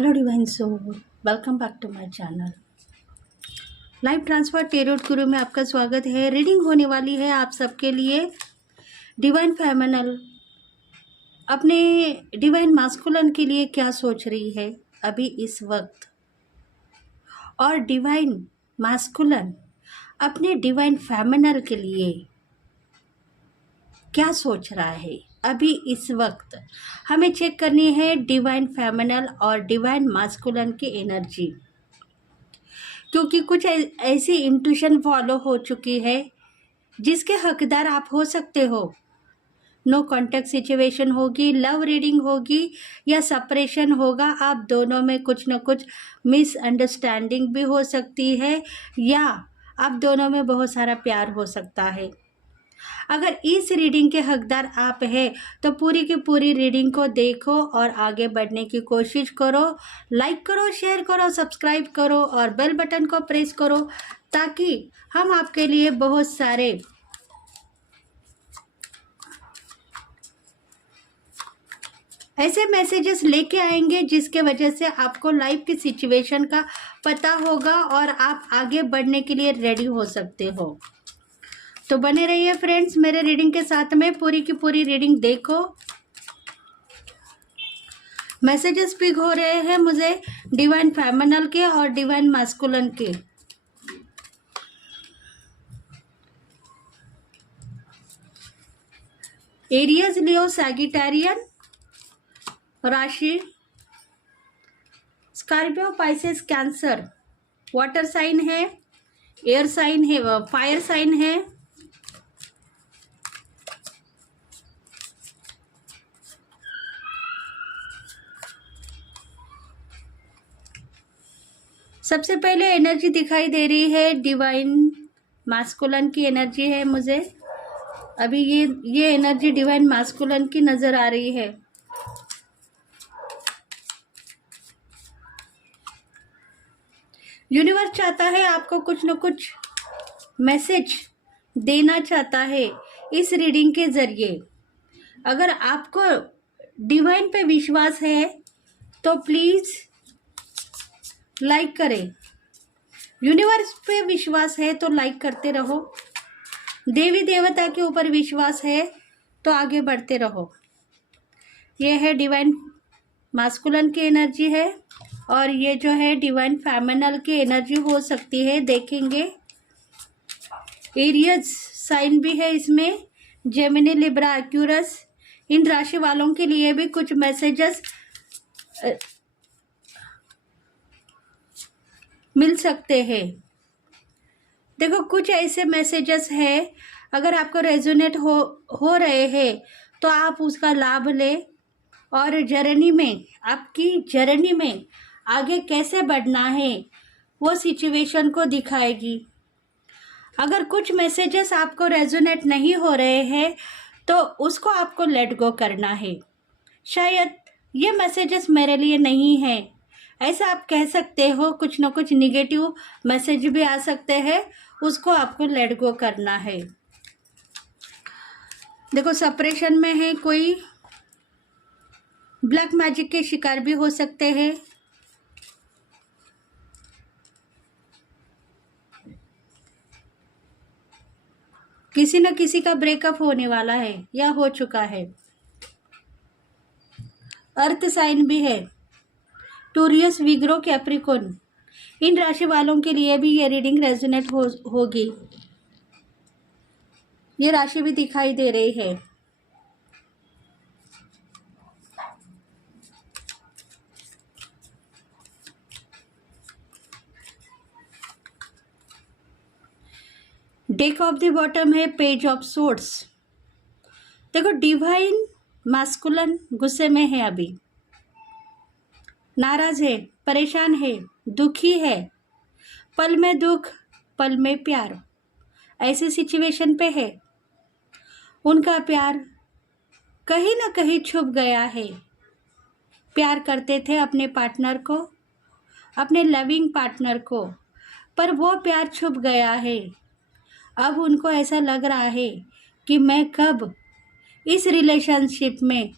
Hello divine soul, welcome back to my channel. Live transfer tarot guru में आपका स्वागत है। रीडिंग होने वाली है आप सबके लिए। डिवाइन फेमिनल अपने डिवाइन मास्कुलन के लिए क्या सोच रही है अभी इस वक्त, और डिवाइन मास्कुलन अपने डिवाइन फेमिनल के लिए क्या सोच रहा है अभी इस वक्त। हमें चेक करनी है डिवाइन फेमिनल और डिवाइन मास्कुलन की एनर्जी, क्योंकि कुछ ऐसी इंट्यूशन फॉलो हो चुकी है जिसके हकदार आप हो सकते हो। नो कॉन्टैक्ट सिचुएशन होगी, लव रीडिंग होगी या सेपरेशन होगा। आप दोनों में कुछ न कुछ मिसअंडरस्टैंडिंग भी हो सकती है, या आप दोनों में बहुत सारा प्यार हो सकता है। अगर इस रीडिंग के हकदार आप हैं तो पूरी की पूरी रीडिंग को देखो और आगे बढ़ने की कोशिश करो। लाइक करो, शेयर करो, सब्सक्राइब करो और बेल बटन को प्रेस करो, ताकि हम आपके लिए बहुत सारे ऐसे मैसेजेस लेके आएंगे जिसके वजह से आपको लाइफ की सिचुएशन का पता होगा और आप आगे बढ़ने के लिए रेडी हो सकते हो। तो बने रहिए फ्रेंड्स मेरे रीडिंग के साथ में, पूरी की पूरी रीडिंग देखो। मैसेजेस पिक हो रहे हैं मुझे डिवाइन फेमिनल के और डिवाइन मास्कुलन के। एरियस, लियो, सैगिटेरियन राशि, Scorpio, Pisces, Cancer. Water sign है, एयर साइन है, फायर साइन है। सबसे पहले एनर्जी दिखाई दे रही है डिवाइन मास्कुलन की एनर्जी है मुझे अभी। ये एनर्जी डिवाइन मास्कुलन की नजर आ रही है। यूनिवर्स चाहता है आपको कुछ न कुछ मैसेज देना चाहता है इस रीडिंग के जरिए। अगर आपको डिवाइन पे विश्वास है तो प्लीज लाइक करें। यूनिवर्स पे विश्वास है तो लाइक करते रहो। देवी देवता के ऊपर विश्वास है तो आगे बढ़ते रहो। ये है डिवाइन मास्कुलन की एनर्जी है, और ये जो है डिवाइन फेमिनल की एनर्जी हो सकती है। देखेंगे एरियस साइन भी है इसमें, जेमिनी, लिब्रा, एक्यूरस। इन राशि वालों के लिए भी कुछ मैसेजेस मिल सकते हैं। देखो कुछ ऐसे मैसेजेस है, अगर आपको रेजोनेट हो रहे हैं तो आप उसका लाभ ले, और जर्नी में, आपकी जर्नी में आगे कैसे बढ़ना है वो सिचुएशन को दिखाएगी। अगर कुछ मैसेजेस आपको रेजोनेट नहीं हो रहे हैं तो उसको आपको लेट गो करना है। शायद ये मैसेजेस मेरे लिए नहीं है, ऐसा आप कह सकते हो। कुछ न कुछ निगेटिव मैसेज भी आ सकते हैं, उसको आपको लेट गो करना है। देखो सेपरेशन में है, कोई ब्लैक मैजिक के शिकार भी हो सकते हैं। किसी न किसी का ब्रेकअप होने वाला है या हो चुका है। अर्थ साइन भी है, टोरियस, विग्रो, कैप्रिकॉर्न। इन राशि वालों के लिए भी ये रीडिंग रेजोनेट होगी। ये राशि भी दिखाई दे रही है। डेक ऑफ द बॉटम है, पेज ऑफ सोर्ड्स। देखो डिवाइन मास्कुलन गुस्से में है, अभी नाराज है, परेशान है, दुखी है। पल में दुख, पल में प्यार, ऐसे सिचुएशन पे है। उनका प्यार कहीं ना कहीं छुप गया है। प्यार करते थे अपने पार्टनर को, अपने लविंग पार्टनर को, पर वो प्यार छुप गया है। अब उनको ऐसा लग रहा है कि मैं कब इस रिलेशनशिप में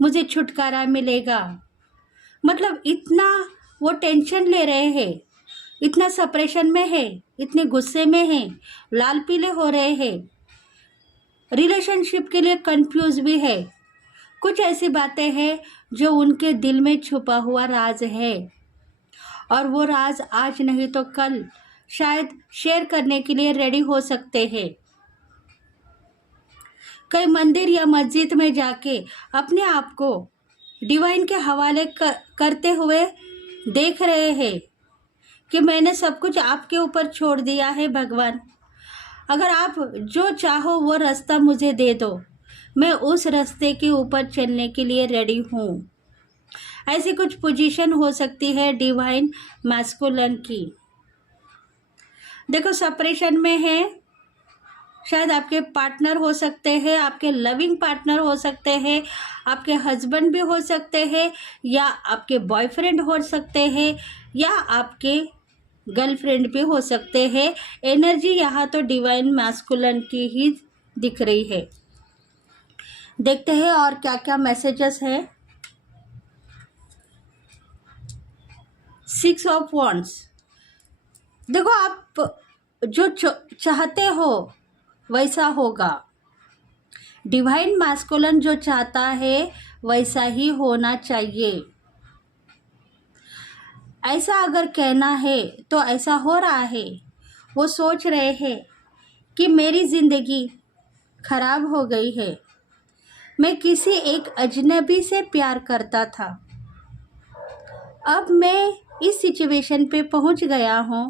मुझे छुटकारा मिलेगा। मतलब इतना वो टेंशन ले रहे हैं, इतना सप्रेशन में है, इतने गुस्से में है, लाल पीले हो रहे हैं, रिलेशनशिप के लिए कंफ्यूज भी है। कुछ ऐसी बातें हैं जो उनके दिल में छुपा हुआ राज है, और वो राज आज नहीं तो कल शायद शेयर करने के लिए रेडी हो सकते हैं। कई मंदिर या मस्जिद में जाके अपने आप को डिवाइन के हवाले करते हुए देख रहे हैं कि मैंने सब कुछ आपके ऊपर छोड़ दिया है भगवान। अगर आप जो चाहो वो रास्ता मुझे दे दो, मैं उस रास्ते के ऊपर चलने के लिए रेडी हूँ। ऐसी कुछ पोजीशन हो सकती है डिवाइन मैस्कुलिन की। देखो, सेपरेशन में है, शायद आपके पार्टनर हो सकते हैं, आपके लविंग पार्टनर हो सकते हैं, आपके हस्बैंड भी हो सकते हैं, या आपके बॉयफ्रेंड हो सकते हैं, या आपके गर्लफ्रेंड भी हो सकते हैं। एनर्जी यहाँ तो डिवाइन मैस्कुलिन की ही दिख रही है। देखते हैं और क्या क्या मैसेजेस है। 6 ऑफ वॉन्ड्स। देखो, आप जो चाहते हो वैसा होगा। डिवाइन मैस्कुलिन जो चाहता है वैसा ही होना चाहिए। ऐसा अगर कहना है तो ऐसा हो रहा है। वो सोच रहे हैं कि मेरी ज़िंदगी खराब हो गई है, मैं किसी एक अजनबी से प्यार करता था, अब मैं इस सिचुएशन पे पहुंच गया हूं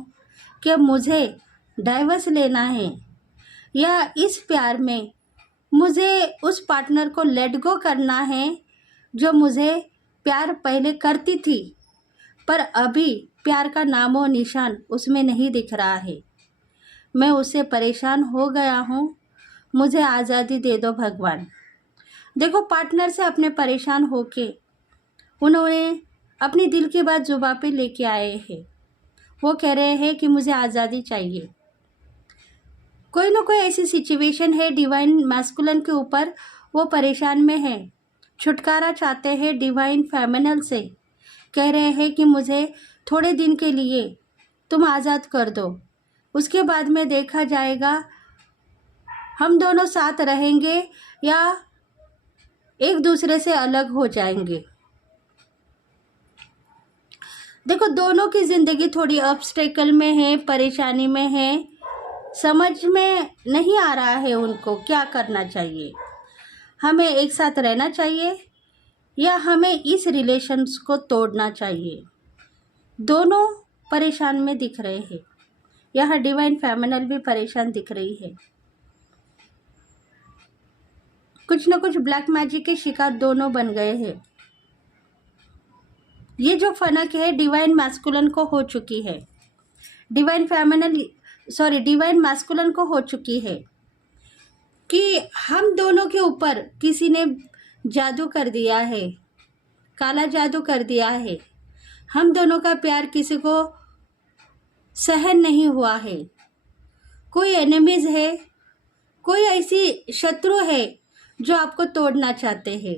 कि मुझे डाइवर्स लेना है, या इस प्यार में मुझे उस पार्टनर को लेट गो करना है जो मुझे प्यार पहले करती थी, पर अभी प्यार का नामो निशान उसमें नहीं दिख रहा है। मैं उससे परेशान हो गया हूँ, मुझे आज़ादी दे दो भगवान। देखो, पार्टनर से अपने परेशान होके उन्होंने अपनी दिल की बात जुबां पे लेके आए हैं। वो कह रहे हैं कि मुझे आज़ादी चाहिए। कोई ना कोई ऐसी सिचुएशन है डिवाइन मैस्कुलिन के ऊपर, वो परेशान में है, छुटकारा चाहते हैं डिवाइन फेमिनिन से। कह रहे हैं कि मुझे थोड़े दिन के लिए तुम आज़ाद कर दो, उसके बाद में देखा जाएगा, हम दोनों साथ रहेंगे या एक दूसरे से अलग हो जाएंगे। देखो, दोनों की ज़िंदगी थोड़ी ऑब्स्टेकल में है, परेशानी में है, समझ में नहीं आ रहा है उनको क्या करना चाहिए। हमें एक साथ रहना चाहिए या हमें इस रिलेशन्स को तोड़ना चाहिए। दोनों परेशान में दिख रहे हैं। यहाँ डिवाइन फेमिनिन भी परेशान दिख रही है। कुछ न कुछ ब्लैक मैजिक के शिकार दोनों बन गए हैं। ये जो फनक है डिवाइन मैस्कुलिन को हो चुकी है, डिवाइन मैस्कुलिन को हो चुकी है कि हम दोनों के ऊपर किसी ने जादू कर दिया है, काला जादू कर दिया है। हम दोनों का प्यार किसी को सहन नहीं हुआ है। कोई एनिमीज है, कोई ऐसी शत्रु है जो आपको तोड़ना चाहते हैं,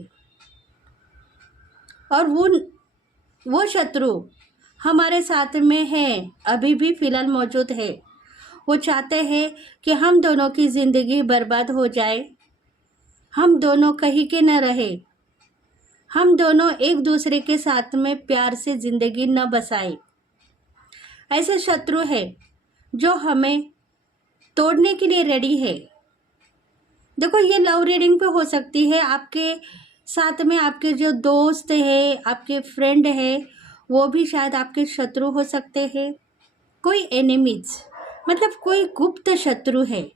और वो शत्रु हमारे साथ में है, अभी भी फ़िलहाल मौजूद है। वो चाहते हैं कि हम दोनों की ज़िंदगी बर्बाद हो जाए, हम दोनों कहीं के न रहे, हम दोनों एक दूसरे के साथ में प्यार से ज़िंदगी न बसाए। ऐसे शत्रु है जो हमें तोड़ने के लिए रेडी है। देखो, ये लव रीडिंग पे हो सकती है। आपके साथ में आपके जो दोस्त है, आपके फ्रेंड है, वो भी शायद आपके शत्रु हो सकते हैं। कोई एनिमीज, मतलब कोई गुप्त शत्रु है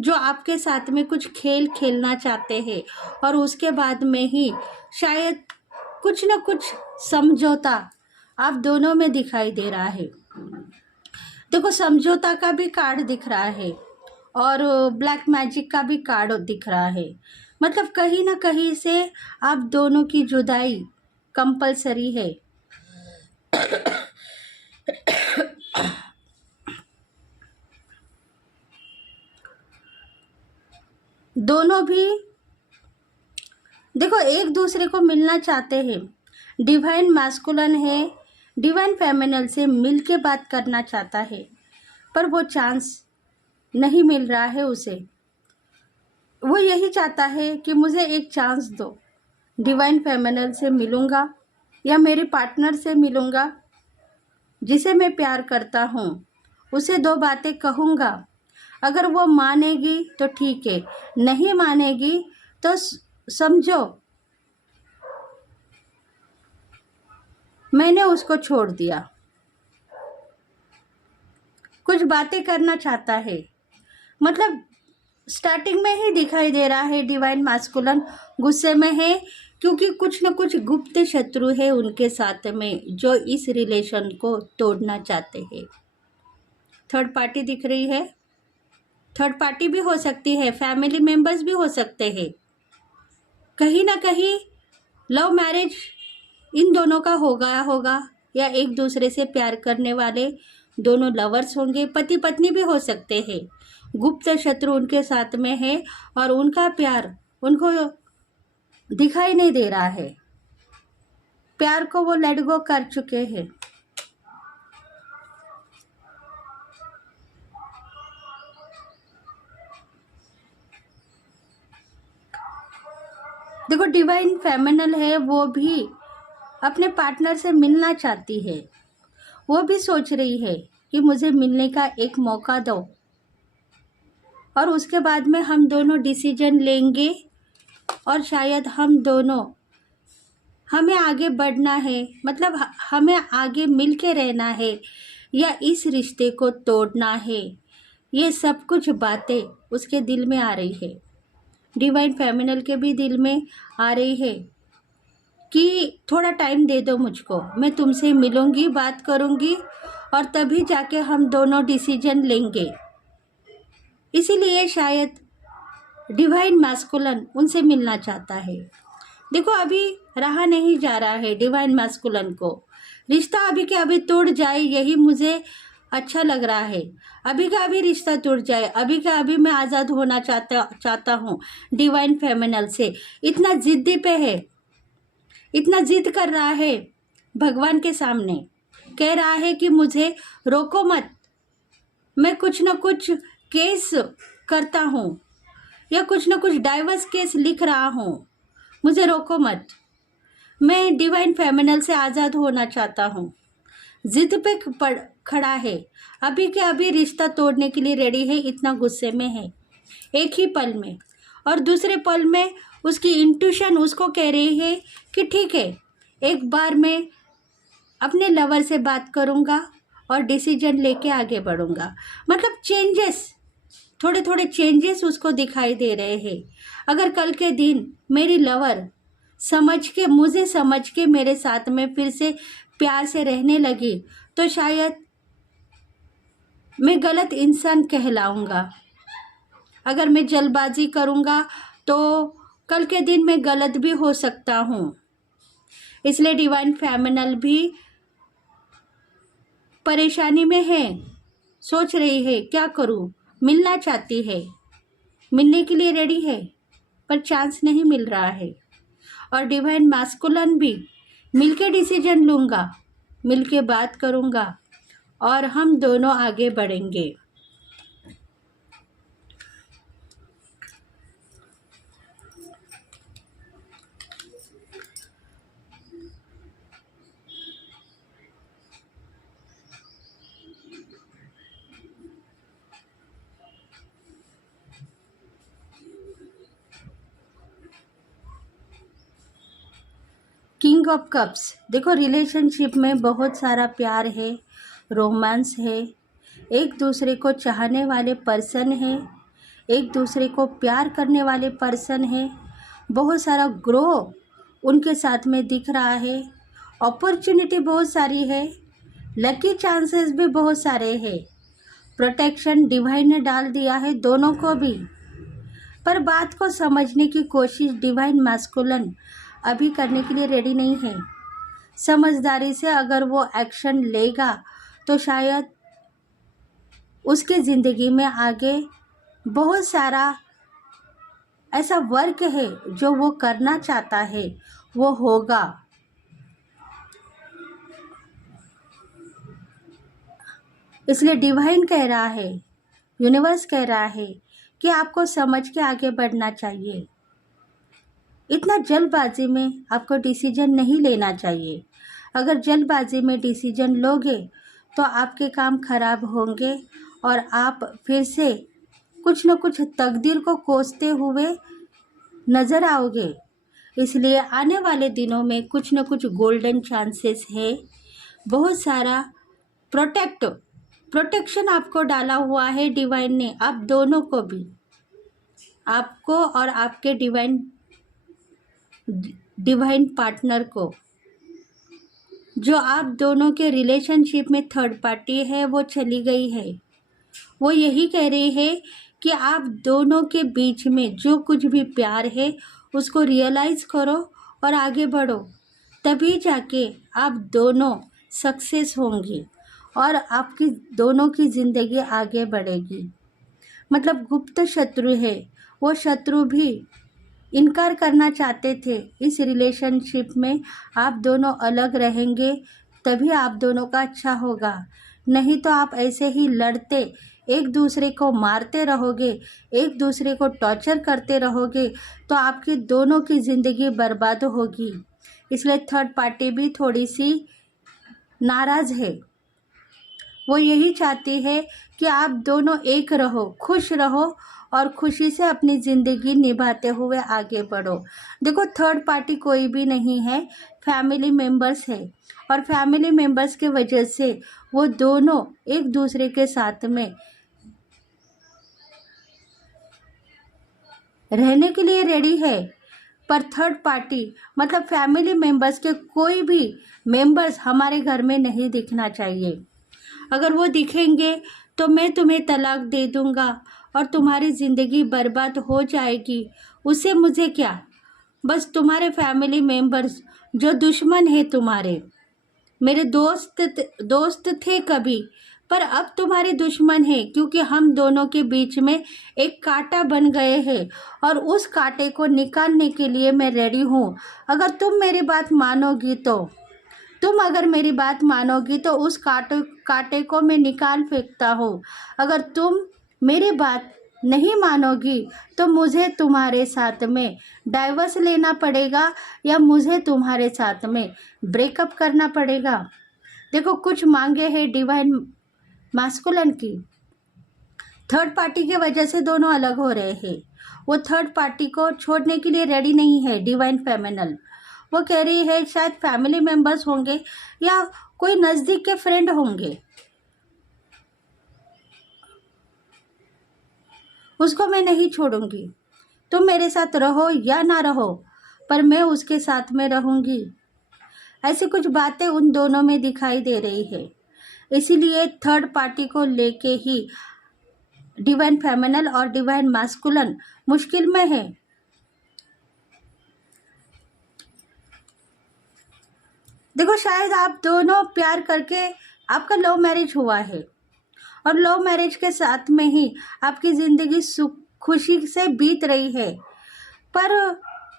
जो आपके साथ में कुछ खेल खेलना चाहते हैं, और उसके बाद में ही शायद कुछ न कुछ समझौता आप दोनों में दिखाई दे रहा है। देखो, समझौता का भी कार्ड दिख रहा है और ब्लैक मैजिक का भी कार्ड दिख रहा है। मतलब कहीं ना कहीं से आप दोनों की जुदाई कंपलसरी है। दोनों भी देखो एक दूसरे को मिलना चाहते हैं। डिवाइन मास्कुलन है, डिवाइन फेमिनल से मिल के बात करना चाहता है, पर वो चांस नहीं मिल रहा है उसे। वो यही चाहता है कि मुझे एक चांस दो, डिवाइन फेमिनल से मिलूँगा या मेरे पार्टनर से मिलूँगा जिसे मैं प्यार करता हूँ, उसे 2 बातें कहूँगा। अगर वो मानेगी तो ठीक है, नहीं मानेगी तो समझो मैंने उसको छोड़ दिया। कुछ बातें करना चाहता है, मतलब स्टार्टिंग में ही दिखाई दे रहा है डिवाइन मास्कुलन गुस्से में है, क्योंकि कुछ न कुछ गुप्त शत्रु है उनके साथ में जो इस रिलेशन को तोड़ना चाहते हैं। थर्ड पार्टी दिख रही है, थर्ड पार्टी भी हो सकती है, फैमिली मेंबर्स भी हो सकते हैं। कहीं ना कहीं लव मैरिज इन दोनों का हो गया होगा, या एक दूसरे से प्यार करने वाले दोनों लवर्स होंगे, पति पत्नी भी हो सकते हैं। गुप्त शत्रु उनके साथ में है और उनका प्यार उनको दिखाई नहीं दे रहा है, प्यार को वो लेट गो कर चुके हैं। देखो डिवाइन फेमिनल है, वो भी अपने पार्टनर से मिलना चाहती है, वो भी सोच रही है कि मुझे मिलने का एक मौका दो और उसके बाद में हम दोनों डिसीजन लेंगे और शायद हमें आगे बढ़ना है, मतलब हमें आगे मिल के रहना है या इस रिश्ते को तोड़ना है। ये सब कुछ बातें उसके दिल में आ रही है, डिवाइन फेमिनल के भी दिल में आ रही है कि थोड़ा टाइम दे दो मुझको, मैं तुमसे मिलूंगी, बात करूंगी और तभी जाके हम दोनों डिसीजन लेंगे। इसीलिए शायद डिवाइन मास्कुलन उनसे मिलना चाहता है। देखो अभी रहा नहीं जा रहा है डिवाइन मास्कुलन को, रिश्ता अभी के अभी टूट जाए यही मुझे अच्छा लग रहा है। अभी का अभी रिश्ता टूट जाए, अभी का अभी मैं आज़ाद होना चाहता हूँ डिवाइन फेमिनल से। इतना जिद्दी पे है, इतना जिद कर रहा है भगवान के सामने, कह रहा है कि मुझे रोको मत, मैं कुछ न कुछ केस करता हूँ या कुछ न कुछ डाइवर्स केस लिख रहा हूँ, मुझे रोको मत, मैं डिवाइन फेमिनल से आज़ाद होना चाहता हूँ। जिद पे खड़ा है, अभी के अभी रिश्ता तोड़ने के लिए रेडी है, इतना गुस्से में है एक ही पल में। और दूसरे पल में उसकी इंट्यूशन उसको कह रही है कि ठीक है, एक बार मैं अपने लवर से बात करूँगा और डिसीजन लेके आगे बढ़ूँगा। मतलब चेंजेस, थोड़े थोड़े चेंजेस उसको दिखाई दे रहे हैं। अगर कल के दिन मेरी लवर मुझे समझ के मेरे साथ में फिर से प्यार से रहने लगी तो शायद मैं गलत इंसान कहलाऊंगा। अगर मैं जल्दबाजी करूंगा तो कल के दिन मैं गलत भी हो सकता हूँ। इसलिए डिवाइन फेमिनल भी परेशानी में है, सोच रही है क्या करूँ, मिलना चाहती है, मिलने के लिए रेडी है पर चांस नहीं मिल रहा है। और डिवाइन मास्कुलन भी मिलके डिसीजन लूँगा, मिलके बात करूँगा और हम दोनों आगे बढ़ेंगे। किंग ऑफ कप्स, देखो रिलेशनशिप में बहुत सारा प्यार है, रोमांस है, एक दूसरे को चाहने वाले पर्सन है, एक दूसरे को प्यार करने वाले पर्सन है, बहुत सारा ग्रो उनके साथ में दिख रहा है, अपॉर्चुनिटी बहुत सारी है, लकी चांसेस भी बहुत सारे हैं, प्रोटेक्शन डिवाइन ने डाल दिया है दोनों को भी। पर बात को समझने की कोशिश डिवाइन मास्कुलन अभी करने के लिए रेडी नहीं है। समझदारी से अगर वो एक्शन लेगा तो शायद उसकी ज़िंदगी में आगे बहुत सारा ऐसा वर्क है जो वो करना चाहता है वो होगा। इसलिए डिवाइन कह रहा है, यूनिवर्स कह रहा है कि आपको समझ के आगे बढ़ना चाहिए। इतना जल्दबाजी में आपको डिसीजन नहीं लेना चाहिए। अगर जल्दबाजी में डिसीजन लोगे तो आपके काम खराब होंगे और आप फिर से कुछ न कुछ तकदीर को कोसते हुए नज़र आओगे। इसलिए आने वाले दिनों में कुछ न कुछ गोल्डन चांसेस है। बहुत सारा प्रोटेक्शन आपको डाला हुआ है डिवाइन ने, आप दोनों को भी, आपको और आपके डिवाइन पार्टनर को। जो आप दोनों के रिलेशनशिप में थर्ड पार्टी है वो चली गई है। वो यही कह रही है कि आप दोनों के बीच में जो कुछ भी प्यार है उसको रियलाइज़ करो और आगे बढ़ो, तभी जाके आप दोनों सक्सेस होंगे और आपकी दोनों की ज़िंदगी आगे बढ़ेगी। मतलब गुप्त शत्रु है, वो शत्रु भी इनकार करना चाहते थे इस रिलेशनशिप में आप दोनों अलग रहेंगे तभी आप दोनों का अच्छा होगा। नहीं तो आप ऐसे ही लड़ते एक दूसरे को मारते रहोगे, एक दूसरे को टॉर्चर करते रहोगे तो आपकी दोनों की ज़िंदगी बर्बाद होगी। इसलिए थर्ड पार्टी भी थोड़ी सी नाराज़ है। वो यही चाहती है कि आप दोनों एक रहो, खुश रहो और खुशी से अपनी ज़िंदगी निभाते हुए आगे बढ़ो। देखो थर्ड पार्टी कोई भी नहीं है, फैमिली मेम्बर्स है और फैमिली मेम्बर्स के वजह से वो दोनों एक दूसरे के साथ में रहने के लिए रेडी है। पर थर्ड पार्टी मतलब फैमिली मेम्बर्स के कोई भी मेम्बर्स हमारे घर में नहीं दिखना चाहिए। अगर वो दिखेंगे तो मैं तुम्हें तलाक दे दूँगा और तुम्हारी ज़िंदगी बर्बाद हो जाएगी। उससे मुझे क्या, बस तुम्हारे फैमिली मेम्बर्स जो दुश्मन है तुम्हारे, मेरे दोस्त थे कभी पर अब तुम्हारे दुश्मन है, क्योंकि हम दोनों के बीच में एक कांटा बन गए हैं और उस कांटे को निकालने के लिए मैं रेडी हूँ। अगर तुम मेरी बात मानोगी तो अगर मेरी बात मानोगी तो उस कांटे को मैं निकाल फेंकता हूँ। अगर तुम मेरी बात नहीं मानोगी तो मुझे तुम्हारे साथ में डाइवर्स लेना पड़ेगा या मुझे तुम्हारे साथ में ब्रेकअप करना पड़ेगा। देखो कुछ मांगे हैं डिवाइन मास्कुलिन की, थर्ड पार्टी की वजह से दोनों अलग हो रहे हैं। वो थर्ड पार्टी को छोड़ने के लिए रेडी नहीं है डिवाइन फेमिनल। वो कह रही है शायद फैमिली मेम्बर्स होंगे या कोई नज़दीक के फ्रेंड होंगे, उसको मैं नहीं छोड़ूंगी। तुम मेरे साथ रहो या ना रहो पर मैं उसके साथ में रहूंगी। ऐसी कुछ बातें उन दोनों में दिखाई दे रही है। इसीलिए थर्ड पार्टी को लेके ही डिवाइन फेमिनल और डिवाइन मास्कुलिन मुश्किल में है। देखो शायद आप दोनों प्यार करके आपका लव मैरिज हुआ है और लव मैरिज के साथ में ही आपकी ज़िंदगी सुख खुशी से बीत रही है, पर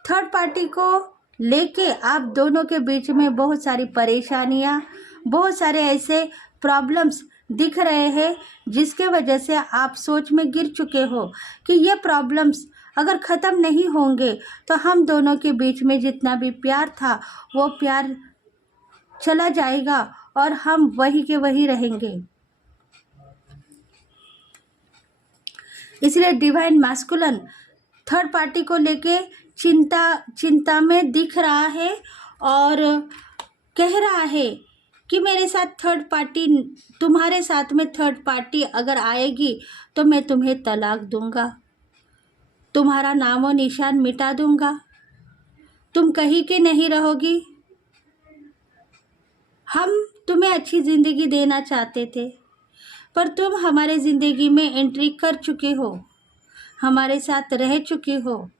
थर्ड पार्टी को लेके आप दोनों के बीच में बहुत सारी परेशानियां, बहुत सारे ऐसे प्रॉब्लम्स दिख रहे हैं जिसके वजह से आप सोच में गिर चुके हो कि ये प्रॉब्लम्स अगर ख़त्म नहीं होंगे तो हम दोनों के बीच में जितना भी प्यार था वो प्यार चला जाएगा और हम वही के वही रहेंगे। इसलिए डिवाइन मास्कुलिन थर्ड पार्टी को लेके चिंता में दिख रहा है और कह रहा है कि मेरे साथ थर्ड पार्टी, तुम्हारे साथ में थर्ड पार्टी अगर आएगी तो मैं तुम्हें तलाक दूंगा, तुम्हारा नामो निशान मिटा दूंगा, तुम कहीं के नहीं रहोगी। हम तुम्हें अच्छी ज़िंदगी देना चाहते थे पर तुम हमारे ज़िंदगी में एंट्री कर चुके हो, हमारे साथ रह चुके हो।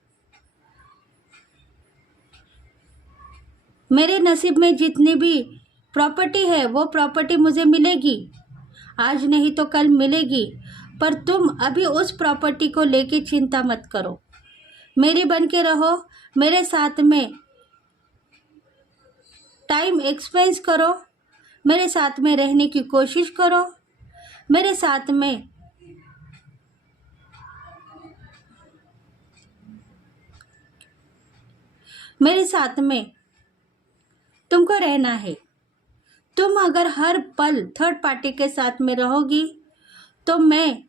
मेरे नसीब में जितनी भी प्रॉपर्टी है वो प्रॉपर्टी मुझे मिलेगी, आज नहीं तो कल मिलेगी, पर तुम अभी उस प्रॉपर्टी को लेके चिंता मत करो। मेरी बन के रहो, मेरे साथ में टाइम एक्सपेंस करो, मेरे साथ में रहने की कोशिश करो, मेरे साथ में तुमको रहना है। तुम अगर हर पल थर्ड पार्टी के साथ में रहोगी तो मैं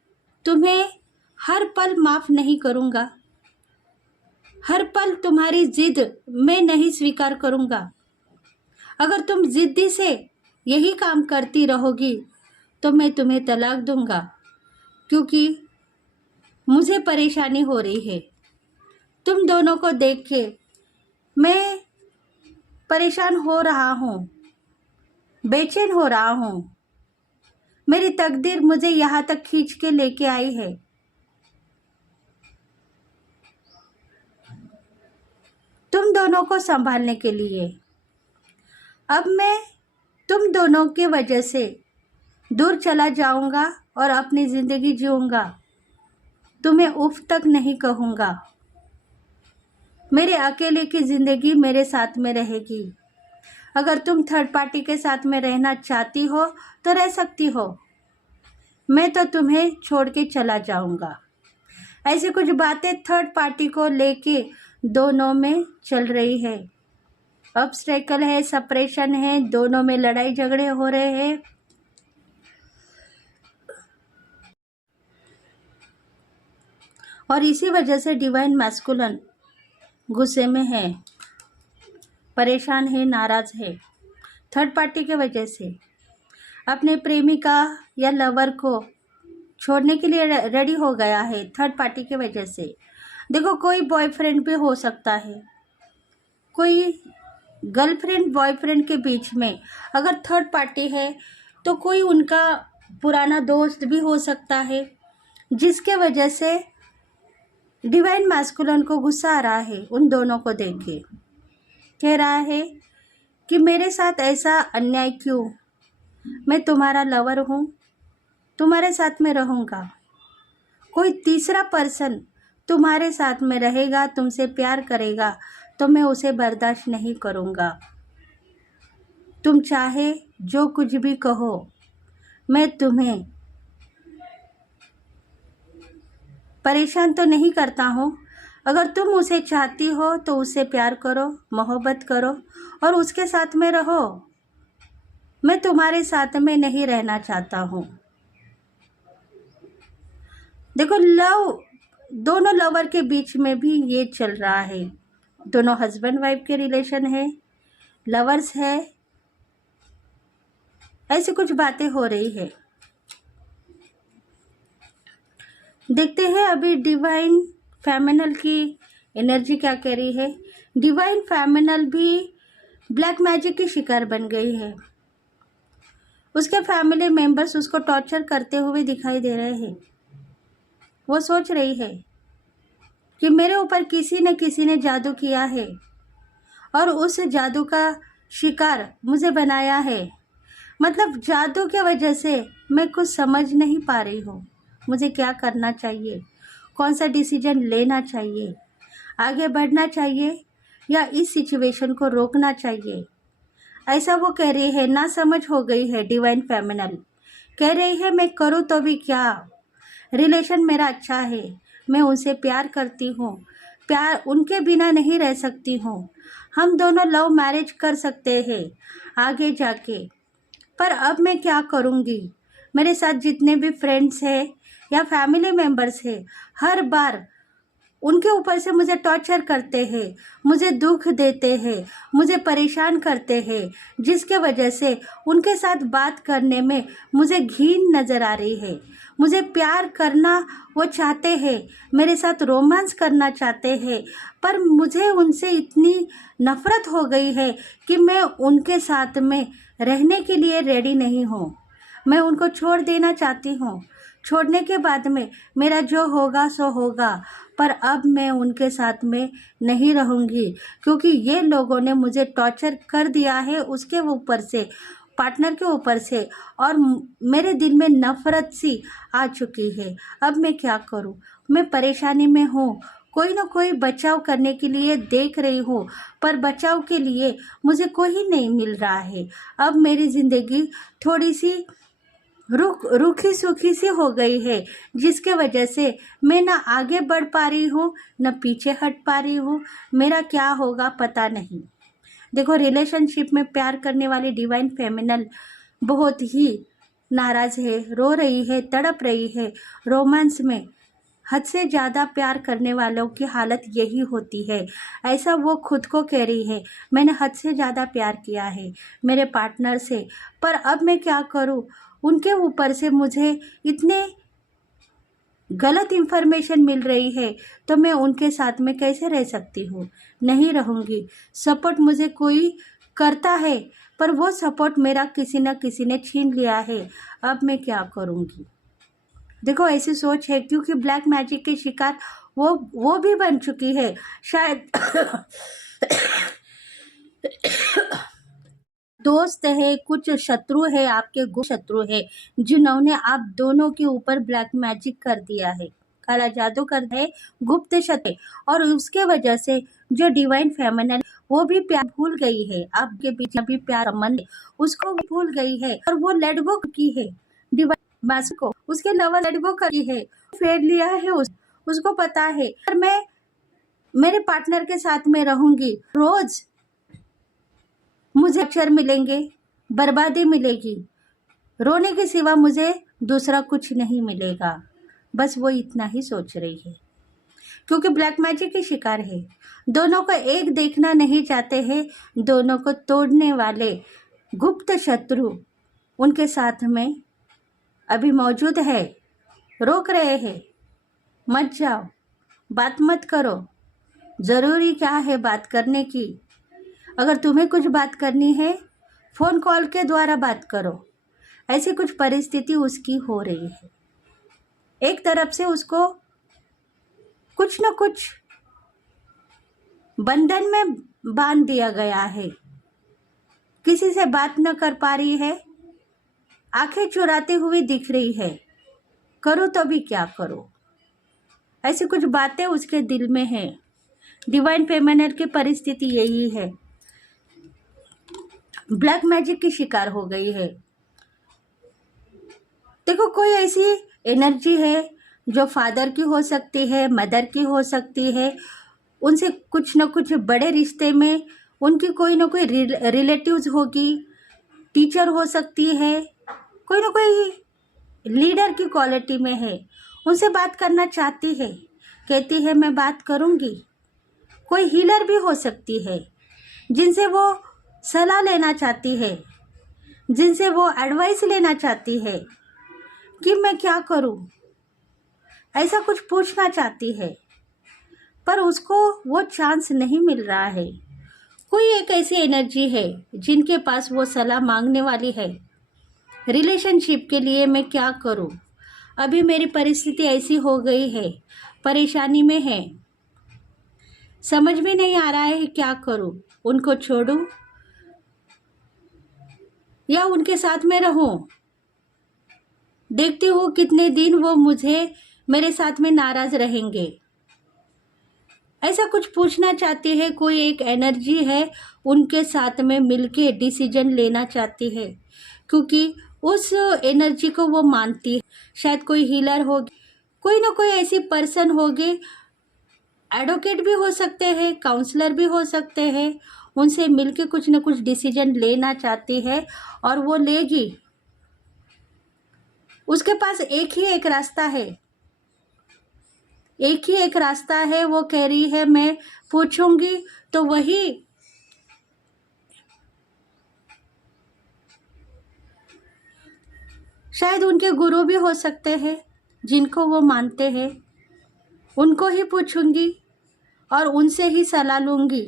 तुम्हें हर पल माफ नहीं करूँगा। हर पल तुम्हारी जिद मैं नहीं स्वीकार करूँगा। अगर तुम जिद्दी से यही काम करती रहोगी तो मैं तुम्हें तलाक दूँगा, क्योंकि मुझे परेशानी हो रही है। तुम दोनों को देख के मैं परेशान हो रहा हूँ, बेचैन हो रहा हूँ। मेरी तकदीर मुझे यहाँ तक खींच के लेके आई है। तुम दोनों को संभालने के लिए। अब मैं तुम दोनों की वजह से दूर चला जाऊंगा और अपनी ज़िंदगी जीऊंगा। तुम्हें उफ तक नहीं कहूँगा। मेरे अकेले की ज़िंदगी मेरे साथ में रहेगी। अगर तुम थर्ड पार्टी के साथ में रहना चाहती हो तो रह सकती हो, मैं तो तुम्हें छोड़ के चला जाऊंगा। ऐसी कुछ बातें थर्ड पार्टी को लेके दोनों में चल रही है। ऑब्स्टेकल है, सेपरेशन है, दोनों में लड़ाई झगड़े हो रहे हैं। और इसी वजह से डिवाइन मैस्कुलन गुस्से में है, परेशान है, नाराज़ है। थर्ड पार्टी के वजह से अपने प्रेमिका या लवर को छोड़ने के लिए रेडी हो गया है थर्ड पार्टी की वजह से। देखो, कोई बॉयफ्रेंड भी हो सकता है, कोई गर्लफ्रेंड बॉयफ्रेंड के बीच में अगर थर्ड पार्टी है तो कोई उनका पुराना दोस्त भी हो सकता है, जिसके वजह से डिवाइन मैस्कुलन को गुस्सा आ रहा है उन दोनों को देख के। कह रहा है कि मेरे साथ ऐसा अन्याय क्यों? मैं तुम्हारा लवर हूँ, तुम्हारे साथ में रहूँगा। कोई तीसरा पर्सन तुम्हारे साथ में रहेगा, तुमसे प्यार करेगा तो मैं उसे बर्दाश्त नहीं करूँगा। तुम चाहे जो कुछ भी कहो, मैं तुम्हें परेशान तो नहीं करता हूँ। अगर तुम उसे चाहती हो तो उससे प्यार करो, मोहब्बत करो और उसके साथ में रहो। मैं तुम्हारे साथ में नहीं रहना चाहता हूँ। देखो, दोनों लवर के बीच में भी ये चल रहा है। दोनों हस्बैंड वाइफ के रिलेशन है, लवर्स है, ऐसी कुछ बातें हो रही है। देखते हैं अभी डिवाइन फेमिनल की एनर्जी क्या कह रही है। डिवाइन फेमिनल भी ब्लैक मैजिक की शिकार बन गई है। उसके फैमिली मेंबर्स उसको टॉर्चर करते हुए दिखाई दे रहे हैं। वो सोच रही है कि मेरे ऊपर किसी ने जादू किया है और उस जादू का शिकार मुझे बनाया है। मतलब जादू के वजह से मैं कुछ समझ नहीं पा रही हूँ। मुझे क्या करना चाहिए, कौन सा डिसीजन लेना चाहिए, आगे बढ़ना चाहिए या इस सिचुएशन को रोकना चाहिए, ऐसा वो कह रही है। ना समझ हो गई है डिवाइन फेमिनल। कह रही है मैं करूँ तो भी क्या, रिलेशन मेरा अच्छा है, मैं उनसे प्यार करती हूँ, प्यार उनके बिना नहीं रह सकती हूँ। हम दोनों लव मैरिज कर सकते हैं आगे जाके, पर अब मैं क्या करूँगी? मेरे साथ जितने भी फ्रेंड्स हैं या फैमिली मेम्बर्स हैं, हर बार उनके ऊपर से मुझे टॉर्चर करते हैं, मुझे दुख देते हैं, मुझे परेशान करते हैं, जिसके वजह से उनके साथ बात करने में मुझे घिन नज़र आ रही है। मुझे प्यार करना वो चाहते हैं, मेरे साथ रोमांस करना चाहते हैं, पर मुझे उनसे इतनी नफ़रत हो गई है कि मैं उनके साथ में रहने के लिए रेडी नहीं हूँ। मैं उनको छोड़ देना चाहती हूँ। छोड़ने के बाद में मेरा जो होगा सो होगा, पर अब मैं उनके साथ में नहीं रहूँगी, क्योंकि ये लोगों ने मुझे टॉर्चर कर दिया है उसके ऊपर से, पार्टनर के ऊपर से, और मेरे दिल में नफ़रत सी आ चुकी है। अब मैं क्या करूँ? मैं परेशानी में हूँ। कोई ना कोई बचाव करने के लिए देख रही हूँ, पर बचाव के लिए मुझे कोई नहीं मिल रहा है। अब मेरी ज़िंदगी थोड़ी सी रूखी सूखी सी हो गई है, जिसके वजह से मैं ना आगे बढ़ पा रही हूँ न पीछे हट पा रही हूँ। मेरा क्या होगा पता नहीं। देखो, रिलेशनशिप में प्यार करने वाली डिवाइन फेमिनल बहुत ही नाराज़ है, रो रही है, तड़प रही है। रोमांस में हद से ज़्यादा प्यार करने वालों की हालत यही होती है। ऐसा वो खुद को कह रही है, मैंने हद से ज़्यादा प्यार किया है मेरे पार्टनर से, पर अब मैं क्या करूं? उनके ऊपर से मुझे इतने गलत इन्फॉर्मेशन मिल रही है, तो मैं उनके साथ में कैसे रह सकती हूँ? नहीं रहूँगी। सपोर्ट मुझे कोई करता है, पर वो सपोर्ट मेरा किसी न किसी ने छीन लिया है। अब मैं क्या करूँगी? देखो, ऐसी सोच है क्योंकि ब्लैक मैजिक के शिकार वो भी बन चुकी है। शायद दोस्त है, कुछ शत्रु है, आपके गुप्त शत्रु है, जिन्होंने आप दोनों के ऊपर ब्लैक मैजिक कर दिया है, काला जादू कर है, गुप्त शत्रु। और उसके वजह से जो डिवाइन फेमिनल वो भी प्यार भूल गई है, आपके बीच अभी प्यार संबंध है, उसको भी भूल गई है और वो लेट गो की है डिवाइन मास्क को, उसके लवर लेट गो की है, फेर लिया है उसको पता है और मैं मेरे पार्टनर के साथ में रहूंगी। रोज मुझे अक्षर मिलेंगे, बर्बादी मिलेगी, रोने के सिवा मुझे दूसरा कुछ नहीं मिलेगा। बस वो इतना ही सोच रही है क्योंकि ब्लैक मैजिक के शिकार है। दोनों को एक देखना नहीं चाहते हैं, दोनों को तोड़ने वाले गुप्त शत्रु उनके साथ में अभी मौजूद है, रोक रहे हैं, मत जाओ, बात मत करो। ज़रूरी क्या है बात करने की? अगर तुम्हें कुछ बात करनी है, फ़ोन कॉल के द्वारा बात करो। ऐसी कुछ परिस्थिति उसकी हो रही है। एक तरफ से उसको कुछ न कुछ बंधन में बांध दिया गया है, किसी से बात न कर पा रही है, आंखें चुराती हुई दिख रही है, करूँ तो भी क्या करूँ? ऐसी कुछ बातें उसके दिल में है। डिवाइन फेमिनल की परिस्थिति यही है, ब्लैक मैजिक की शिकार हो गई है। देखो, कोई ऐसी एनर्जी है जो फादर की हो सकती है, मदर की हो सकती है, उनसे कुछ न कुछ बड़े रिश्ते में उनकी कोई ना कोई रिलेटिव्स होगी, टीचर हो सकती है, कोई ना कोई लीडर की क्वालिटी में है, उनसे बात करना चाहती है, कहती है मैं बात करूँगी। कोई हीलर भी हो सकती है जिनसे वो सलाह लेना चाहती है, जिनसे वो एडवाइस लेना चाहती है कि मैं क्या करूं, ऐसा कुछ पूछना चाहती है, पर उसको वो चांस नहीं मिल रहा है। कोई एक ऐसी एनर्जी है जिनके पास वो सलाह मांगने वाली है। रिलेशनशिप के लिए मैं क्या करूं? अभी मेरी परिस्थिति ऐसी हो गई है, परेशानी में है, समझ में नहीं आ रहा है क्या करूं? उनको छोड़ूं या उनके साथ में रहूं? देखती हूँ कितने दिन वो मेरे साथ में नाराज रहेंगे। ऐसा कुछ पूछना चाहती है, कोई एक एनर्जी है उनके साथ में मिलके डिसीजन लेना चाहती है, क्योंकि उस एनर्जी को वो मानती है। शायद कोई हीलर होगी, कोई ना कोई ऐसी पर्सन होगी, एडवोकेट भी हो सकते हैं, काउंसलर भी हो सकते हैं, उनसे मिलके कुछ ना कुछ डिसीजन लेना चाहती है और वो लेगी। उसके पास एक ही एक रास्ता है, एक ही एक रास्ता है। वो कह रही है मैं पूछूंगी तो वही शायद उनके गुरु भी हो सकते हैं जिनको वो मानते हैं, उनको ही पूछूंगी और उनसे ही सलाह लूंगी।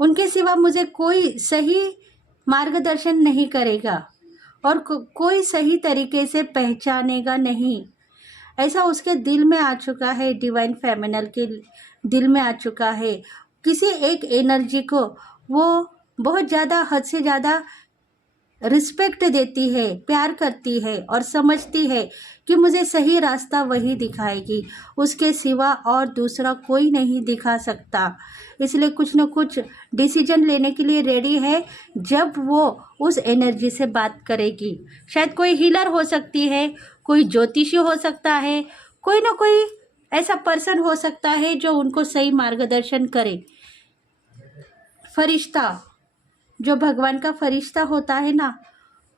उनके सिवा मुझे कोई सही मार्गदर्शन नहीं करेगा और कोई सही तरीके से पहचानेगा नहीं। ऐसा उसके दिल में आ चुका है, डिवाइन फेमिनल के दिल में आ चुका है। किसी एक एनर्जी को वो बहुत ज़्यादा, हद से ज़्यादा रिस्पेक्ट देती है, प्यार करती है और समझती है कि मुझे सही रास्ता वही दिखाएगी, उसके सिवा और दूसरा कोई नहीं दिखा सकता। इसलिए कुछ न कुछ डिसीजन लेने के लिए रेडी है जब वो उस एनर्जी से बात करेगी। शायद कोई हीलर हो सकती है, कोई ज्योतिषी हो सकता है, कोई ना कोई ऐसा पर्सन हो सकता है जो उनको सही मार्गदर्शन करे। फरिश्ता, जो भगवान का फरिश्ता होता है ना,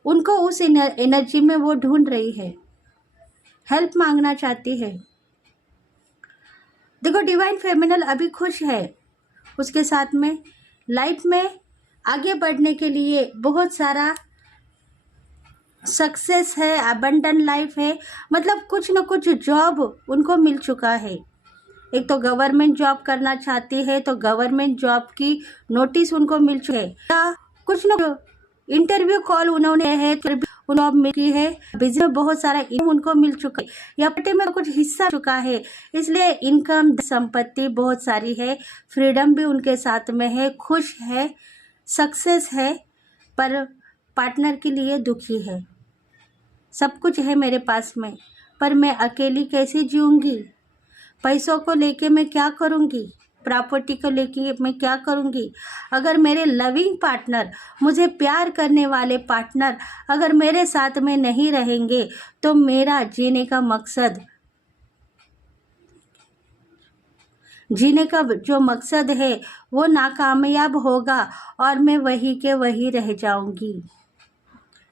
उनको उस एनर्जी में वो ढूंढ रही है, हेल्प मांगना चाहती है। देखो डिवाइन फेमिनल अभी खुश है, उसके साथ में लाइफ में आगे बढ़ने के लिए बहुत सारा सक्सेस है, अबंडन लाइफ है, मतलब कुछ न कुछ जॉब उनको मिल चुका है। एक तो गवर्नमेंट जॉब करना चाहती है तो गवर्नमेंट जॉब की नोटिस उनको मिल चुकी है, या कुछ न इंटरव्यू कॉल उन्होंने है, जॉब मिली है, बिजनेस में बहुत सारा उनको मिल चुका है, या पार्टी में कुछ हिस्सा चुका है। इसलिए इनकम संपत्ति बहुत सारी है, फ्रीडम भी उनके साथ में है, खुश है, सक्सेस है, पर पार्टनर के लिए दुखी है। सब कुछ है मेरे पास में, पर मैं अकेली कैसे जीऊँगी? पैसों को लेके मैं क्या करूँगी? प्रॉपर्टी को लेके मैं क्या करूँगी? अगर मेरे लविंग पार्टनर, मुझे प्यार करने वाले पार्टनर अगर मेरे साथ में नहीं रहेंगे तो मेरा जीने का मकसद, जीने का जो मकसद है वो नाकामयाब होगा और मैं वही के वही रह जाऊंगी।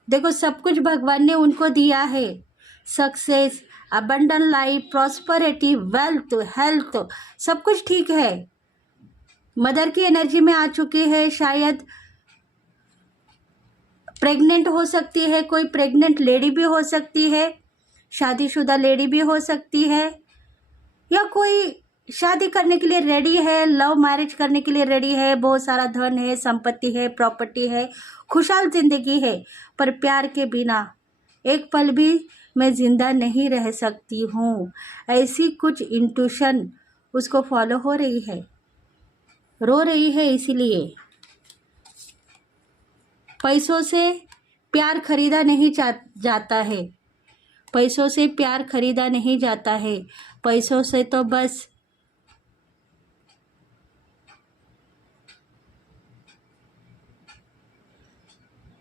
देखो सब कुछ भगवान ने उनको दिया है, success, abandon life, prosperity, wealth, health, सब कुछ ठीक है। मदर की एनर्जी में आ चुकी है, शायद प्रेग्नेंट हो सकती है, कोई प्रेग्नेंट लेडी भी हो सकती है, शादीशुदा लेडी भी हो सकती है, या कोई शादी करने के लिए रेडी है, लव मैरिज करने के लिए रेडी है, बहुत सारा धन है, संपत्ति है, प्रॉपर्टी है, खुशहाल जिंदगी है, पर प्यार के बिना एक पल भी मैं ज़िंदा नहीं रह सकती हूँ। ऐसी कुछ इंट्यूशन उसको फॉलो हो रही है, रो रही है। इसीलिए पैसों से प्यार खरीदा नहीं जाता है, पैसों से प्यार खरीदा नहीं जाता है, पैसों से तो बस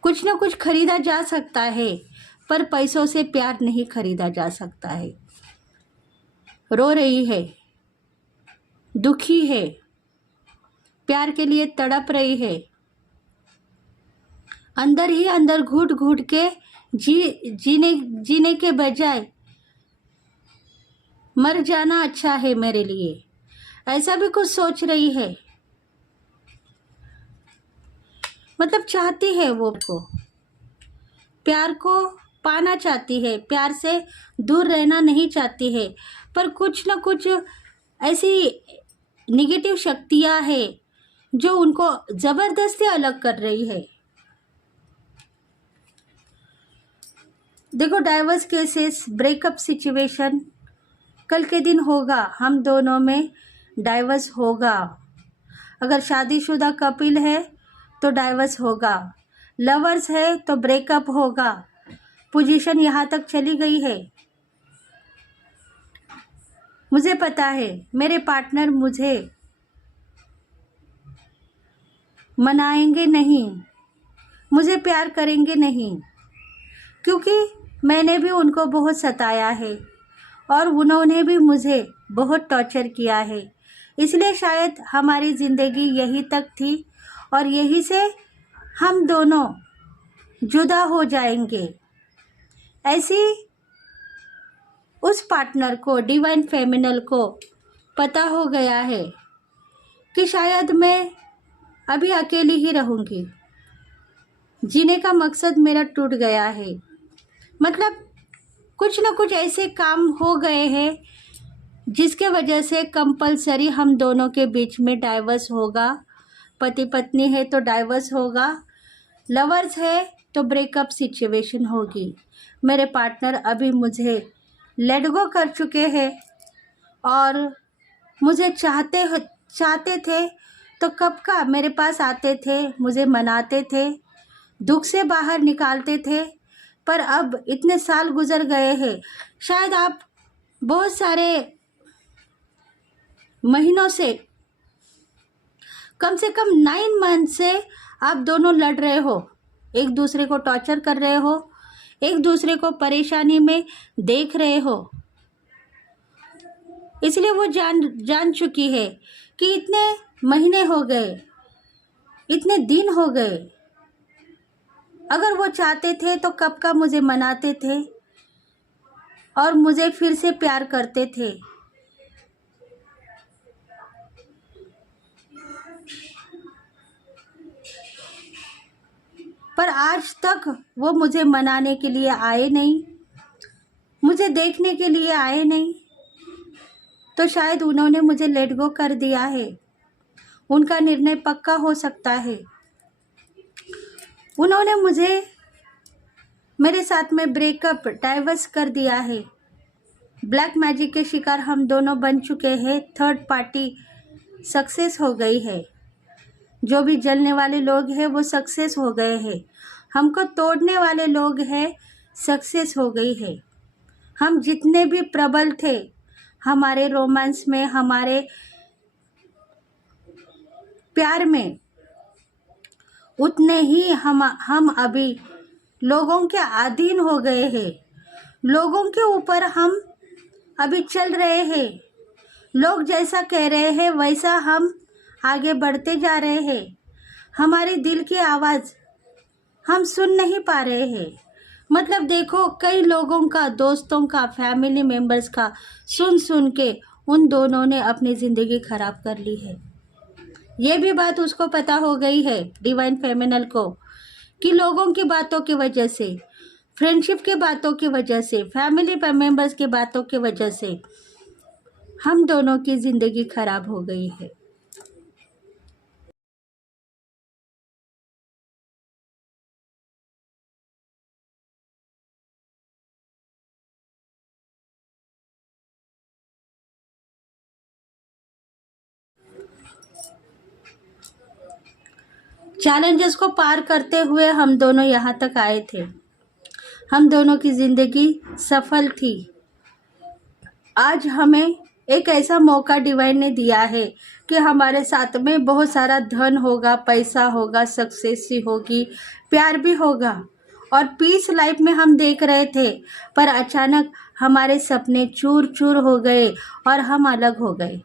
कुछ ना कुछ खरीदा जा सकता है, पर पैसों से प्यार नहीं खरीदा जा सकता है। रो रही है, दुखी है, प्यार के लिए तड़प रही है, अंदर ही अंदर घुट घुट के जीने के बजाय मर जाना अच्छा है मेरे लिए, ऐसा भी कुछ सोच रही है। मतलब चाहती है वो को, प्यार को पाना चाहती है, प्यार से दूर रहना नहीं चाहती है, पर कुछ ना कुछ ऐसी निगेटिव शक्तियां है जो उनको ज़बरदस्ती अलग कर रही है। देखो डाइवर्स केसेस, ब्रेकअप सिचुएशन, कल के दिन होगा, हम दोनों में डाइवर्स होगा। अगर शादीशुदा कपिल है तो डाइवर्स होगा, लवर्स है तो ब्रेकअप होगा। पोजीशन यहाँ तक चली गई है। मुझे पता है मेरे पार्टनर मुझे मनाएंगे नहीं, मुझे प्यार करेंगे नहीं, क्योंकि मैंने भी उनको बहुत सताया है और उन्होंने भी मुझे बहुत टॉर्चर किया है। इसलिए शायद हमारी ज़िंदगी यहीं तक थी और यहीं से हम दोनों जुदा हो जाएंगे। ऐसी उस पार्टनर को, डिवाइन फेमिनल को पता हो गया है कि शायद मैं अभी अकेली ही रहूँगी, जीने का मकसद मेरा टूट गया है। मतलब कुछ न कुछ ऐसे काम हो गए हैं जिसके वजह से कंपलसरी हम दोनों के बीच में डाइवर्स होगा। पति पत्नी है तो डाइवर्स होगा, लवर्स है तो ब्रेकअप सिचुएशन होगी। मेरे पार्टनर अभी मुझे लेट गो कर चुके हैं और मुझे चाहते थे तो कब का मेरे पास आते थे, मुझे मनाते थे, दुख से बाहर निकालते थे, पर अब इतने साल गुजर गए हैं, शायद आप बहुत सारे महीनों से, कम से कम 9 मंथ से आप दोनों लड़ रहे हो, एक दूसरे को टॉर्चर कर रहे हो, एक दूसरे को परेशानी में देख रहे हो। इसलिए वो जान चुकी है कि इतने महीने हो गए, इतने दिन हो गए, अगर वो चाहते थे तो कब का मुझे मनाते थे और मुझे फिर से प्यार करते थे। पर आज तक वो मुझे मनाने के लिए आए नहीं, मुझे देखने के लिए आए नहीं। तो शायद उन्होंने मुझे लेट गो कर दिया है। उनका निर्णय पक्का हो सकता है। उन्होंने मुझे मेरे साथ में ब्रेकअप, डाइवर्स कर दिया है। ब्लैक मैजिक के शिकार हम दोनों बन चुके हैं। थर्ड पार्टी सक्सेस हो गई है। जो भी जलने वाले लोग हैं वो सक्सेस हो गए हैं। हमको तोड़ने वाले लोग हैं, सक्सेस हो गई है। हम जितने भी प्रबल थे हमारे रोमांस में, हमारे प्यार में, उतने ही हम अभी लोगों के अधीन हो गए हैं। लोगों के ऊपर हम अभी चल रहे हैं। लोग जैसा कह रहे हैं वैसा हम आगे बढ़ते जा रहे हैं। हमारे दिल की आवाज़ हम सुन नहीं पा रहे हैं। मतलब देखो, कई लोगों का, दोस्तों का, फैमिली मेंबर्स का सुन के उन दोनों ने अपनी ज़िंदगी खराब कर ली है। ये भी बात उसको पता हो गई है, डिवाइन फेमिनल को, कि लोगों की बातों की वजह से, फ्रेंडशिप के बातों की वजह से, फैमिली मेंबर्स की बातों की वजह से हम दोनों की ज़िंदगी खराब हो गई है। चैलेंजेस को पार करते हुए हम दोनों यहाँ तक आए थे। हम दोनों की ज़िंदगी सफल थी। आज हमें एक ऐसा मौका डिवाइन ने दिया है कि हमारे साथ में बहुत सारा धन होगा, पैसा होगा, सक्सेस भी होगी, प्यार भी होगा और पीस लाइफ में हम देख रहे थे। पर अचानक हमारे सपने चूर चूर हो गए और हम अलग हो गए।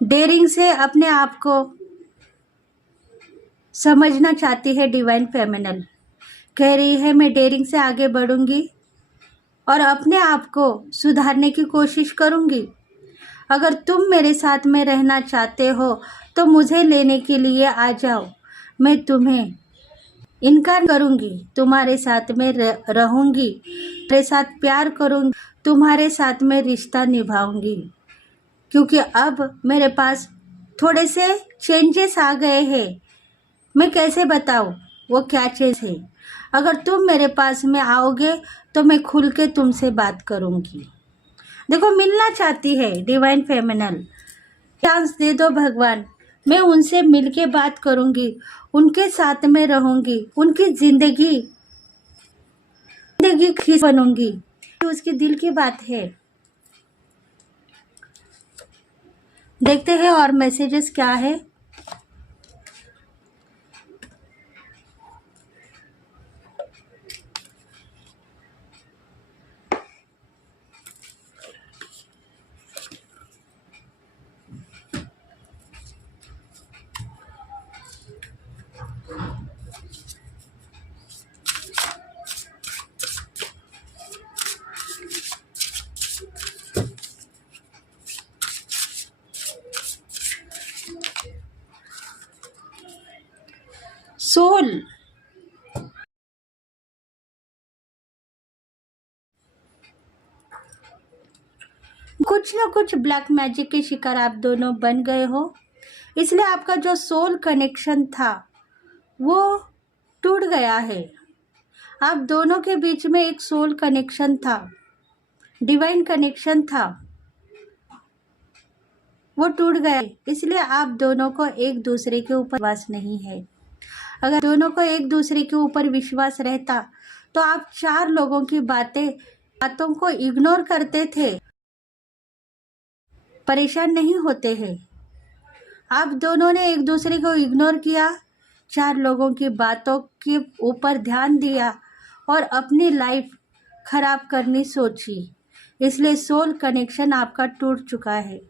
डेयरिंग से अपने आप को समझना चाहती है डिवाइन फेमिनल। कह रही है मैं डेयरिंग से आगे बढ़ूंगी और अपने आप को सुधारने की कोशिश करूंगी। अगर तुम मेरे साथ में रहना चाहते हो तो मुझे लेने के लिए आ जाओ। मैं तुम्हें इनकार करूंगी, तुम्हारे साथ में रहूंगी, तुम्हारे साथ प्यार करूंगी, तुम्हारे साथ में रिश्ता निभाऊंगी। क्योंकि अब मेरे पास थोड़े से चेंजेस आ गए हैं। मैं कैसे बताऊँ वो क्या चीज़ है। अगर तुम मेरे पास में आओगे तो मैं खुल के तुमसे बात करूँगी। देखो, मिलना चाहती है डिवाइन फेमिनल। चांस दे दो भगवान, मैं उनसे मिल के बात करूँगी, उनके साथ में रहूँगी, उनकी ज़िंदगी खुश बनूँगी। उसके दिल की बात है। देखते हैं और मैसेजेस क्या है। सोल, कुछ ना कुछ ब्लैक मैजिक के शिकार आप दोनों बन गए हो। इसलिए आपका जो सोल कनेक्शन था वो टूट गया है। आप दोनों के बीच में एक सोल कनेक्शन था, डिवाइन कनेक्शन था। वो टूट गए, इसलिए आप दोनों को एक दूसरे के ऊपर विश्वास नहीं है। अगर दोनों को एक दूसरे के ऊपर विश्वास रहता तो आप 4 लोगों की बातों को इग्नोर करते थे, परेशान नहीं होते हैं। आप दोनों ने एक दूसरे को इग्नोर किया, 4 लोगों की बातों के ऊपर ध्यान दिया और अपनी लाइफ खराब करनी सोची, इसलिए सोल कनेक्शन आपका टूट चुका है।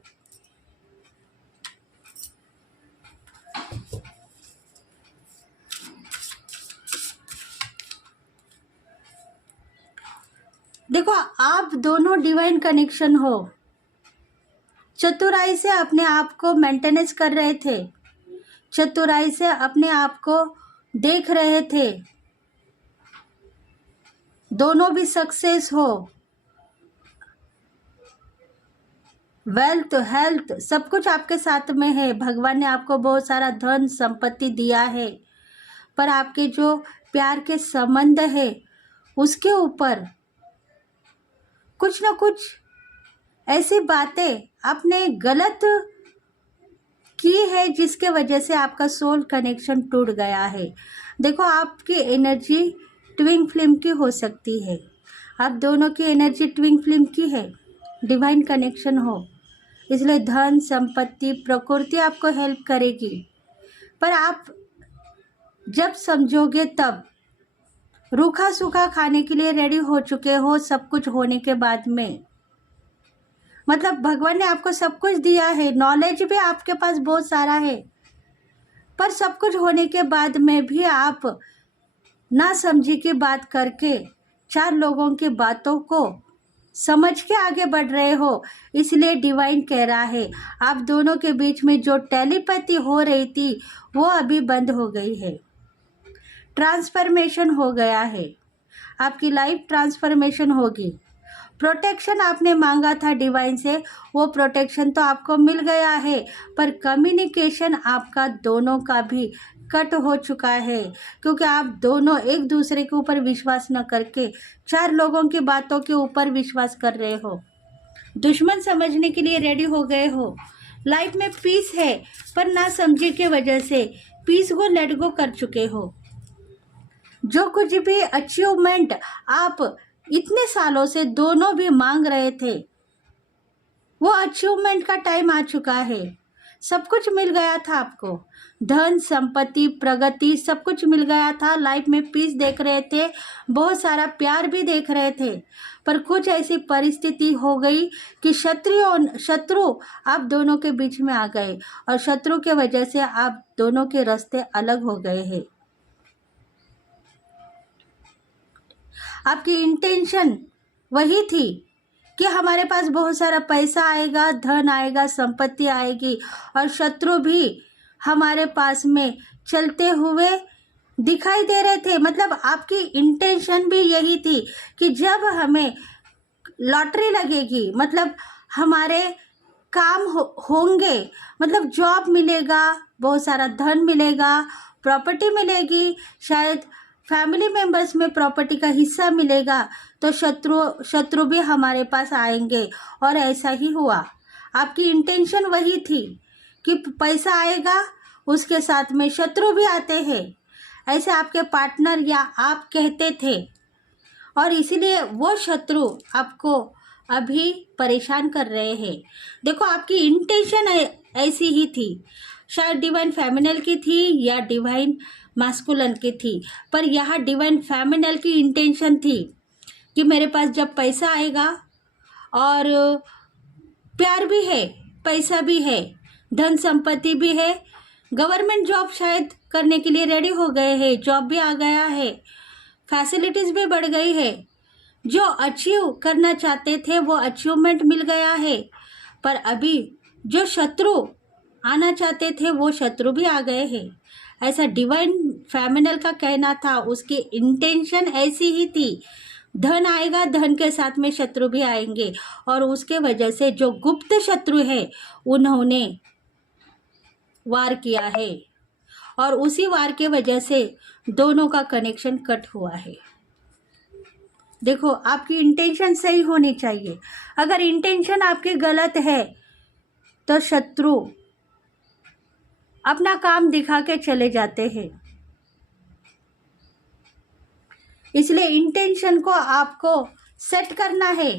देखो, आप दोनों डिवाइन कनेक्शन हो, चतुराई से अपने आप को मेंटेनेंस कर रहे थे, चतुराई से अपने आप को देख रहे थे, दोनों भी सक्सेस हो, वेल्थ हेल्थ सब कुछ आपके साथ में है। भगवान ने आपको बहुत सारा धन संपत्ति दिया है, पर आपके जो प्यार के संबंध है उसके ऊपर कुछ ना कुछ ऐसी बातें आपने गलत की है जिसके वजह से आपका सोल कनेक्शन टूट गया है। देखो, आपकी एनर्जी ट्विन फ्लेम की हो सकती है, आप दोनों की एनर्जी ट्विन फ्लेम की है, डिवाइन कनेक्शन हो, इसलिए धन संपत्ति प्रकृति आपको हेल्प करेगी। पर आप जब समझोगे तब रूखा सूखा खाने के लिए रेडी हो चुके हो, सब कुछ होने के बाद में। मतलब भगवान ने आपको सब कुछ दिया है, नॉलेज भी आपके पास बहुत सारा है, पर सब कुछ होने के बाद में भी आप ना समझी की बात करके 4 लोगों की बातों को समझ के आगे बढ़ रहे हो। इसलिए डिवाइन कह रहा है आप दोनों के बीच में जो टेलीपैथी हो रही थी वो अभी बंद हो गई है, ट्रांसफॉर्मेशन हो गया है, आपकी लाइफ ट्रांसफॉर्मेशन होगी। प्रोटेक्शन आपने मांगा था डिवाइन से, वो प्रोटेक्शन तो आपको मिल गया है, पर कम्युनिकेशन आपका दोनों का भी कट हो चुका है, क्योंकि आप दोनों एक दूसरे के ऊपर विश्वास न करके 4 लोगों की बातों के ऊपर विश्वास कर रहे हो, दुश्मन समझने के लिए रेडी हो गए हो। लाइफ में पीस है, पर ना समझे के वजह से पीस को लेट गो कर चुके हो। जो कुछ भी अचीवमेंट आप इतने सालों से दोनों भी मांग रहे थे, वो अचीवमेंट का टाइम आ चुका है। सब कुछ मिल गया था आपको, धन संपत्ति प्रगति सब कुछ मिल गया था, लाइफ में पीस देख रहे थे, बहुत सारा प्यार भी देख रहे थे, पर कुछ ऐसी परिस्थिति हो गई कि शत्रु आप दोनों के बीच में आ गए और शत्रु के वजह से आप दोनों के रास्ते अलग हो गए हैं। आपकी इंटेंशन वही थी कि हमारे पास बहुत सारा पैसा आएगा, धन आएगा, संपत्ति आएगी, और शत्रु भी हमारे पास में चलते हुए दिखाई दे रहे थे। मतलब आपकी इंटेंशन भी यही थी कि जब हमें लॉटरी लगेगी, मतलब हमारे काम होंगे, मतलब जॉब मिलेगा, बहुत सारा धन मिलेगा, प्रॉपर्टी मिलेगी, शायद फैमिली मेंबर्स में प्रॉपर्टी का हिस्सा मिलेगा, तो शत्रु भी हमारे पास आएंगे। और ऐसा ही हुआ, आपकी इंटेंशन वही थी कि पैसा आएगा, उसके साथ में शत्रु भी आते हैं, ऐसे आपके पार्टनर या आप कहते थे, और इसीलिए वो शत्रु आपको अभी परेशान कर रहे हैं। देखो, आपकी इंटेंशन ऐसी ही थी, शायद डिवाइन फेमिनल की थी या डिवाइन मास्कुलन की थी, पर यहाँ डिवाइन फेमिनल की इंटेंशन थी कि मेरे पास जब पैसा आएगा और प्यार भी है, पैसा भी है, धन संपत्ति भी है, गवर्नमेंट जॉब शायद करने के लिए रेडी हो गए हैं, जॉब भी आ गया है, फैसिलिटीज़ भी बढ़ गई है, जो अचीव करना चाहते थे वो अचीवमेंट मिल गया है, पर अभी जो शत्रु आना चाहते थे वो शत्रु भी आ गए हैं। ऐसा डिवाइन फेमिनल का कहना था, उसकी इंटेंशन ऐसी ही थी। धन आएगा, धन के साथ में शत्रु भी आएंगे, और उसके वजह से जो गुप्त शत्रु है उन्होंने वार किया है, और उसी वार के वजह से दोनों का कनेक्शन कट हुआ है। देखो, आपकी इंटेंशन सही होनी चाहिए। अगर इंटेंशन आपकी गलत है तो शत्रु अपना काम दिखा के चले जाते हैं। इसलिए इंटेंशन को आपको सेट करना है।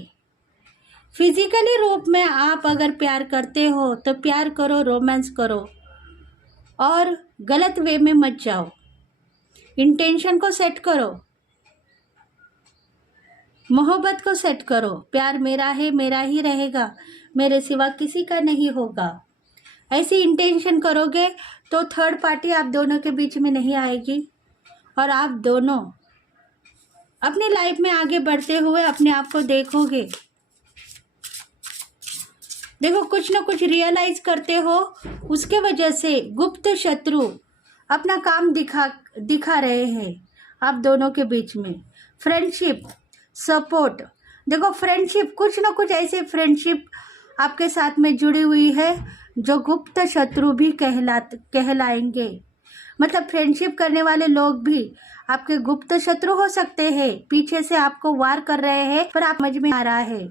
फिजिकली रूप में आप अगर प्यार करते हो तो प्यार करो, रोमांस करो, और गलत वे में मत जाओ। इंटेंशन को सेट करो, मोहब्बत को सेट करो। प्यार मेरा है, मेरा ही रहेगा, मेरे सिवा किसी का नहीं होगा। ऐसी इंटेंशन करोगे तो थर्ड पार्टी आप दोनों के बीच में नहीं आएगी, और आप दोनों अपनी लाइफ में आगे बढ़ते हुए अपने आप को देखोगे। देखो, कुछ ना कुछ रियलाइज करते हो, उसके वजह से गुप्त शत्रु अपना काम दिखा रहे हैं आप दोनों के बीच में। फ्रेंडशिप, सपोर्ट, देखो फ्रेंडशिप, कुछ ना कुछ ऐसे फ्रेंडशिप आपके साथ में जुड़ी हुई है जो गुप्त शत्रु भी कहलाएंगे। मतलब फ्रेंडशिप करने वाले लोग भी आपके गुप्त शत्रु हो सकते हैं, पीछे से आपको वार कर रहे हैं, पर आप समझ में आ रहा है,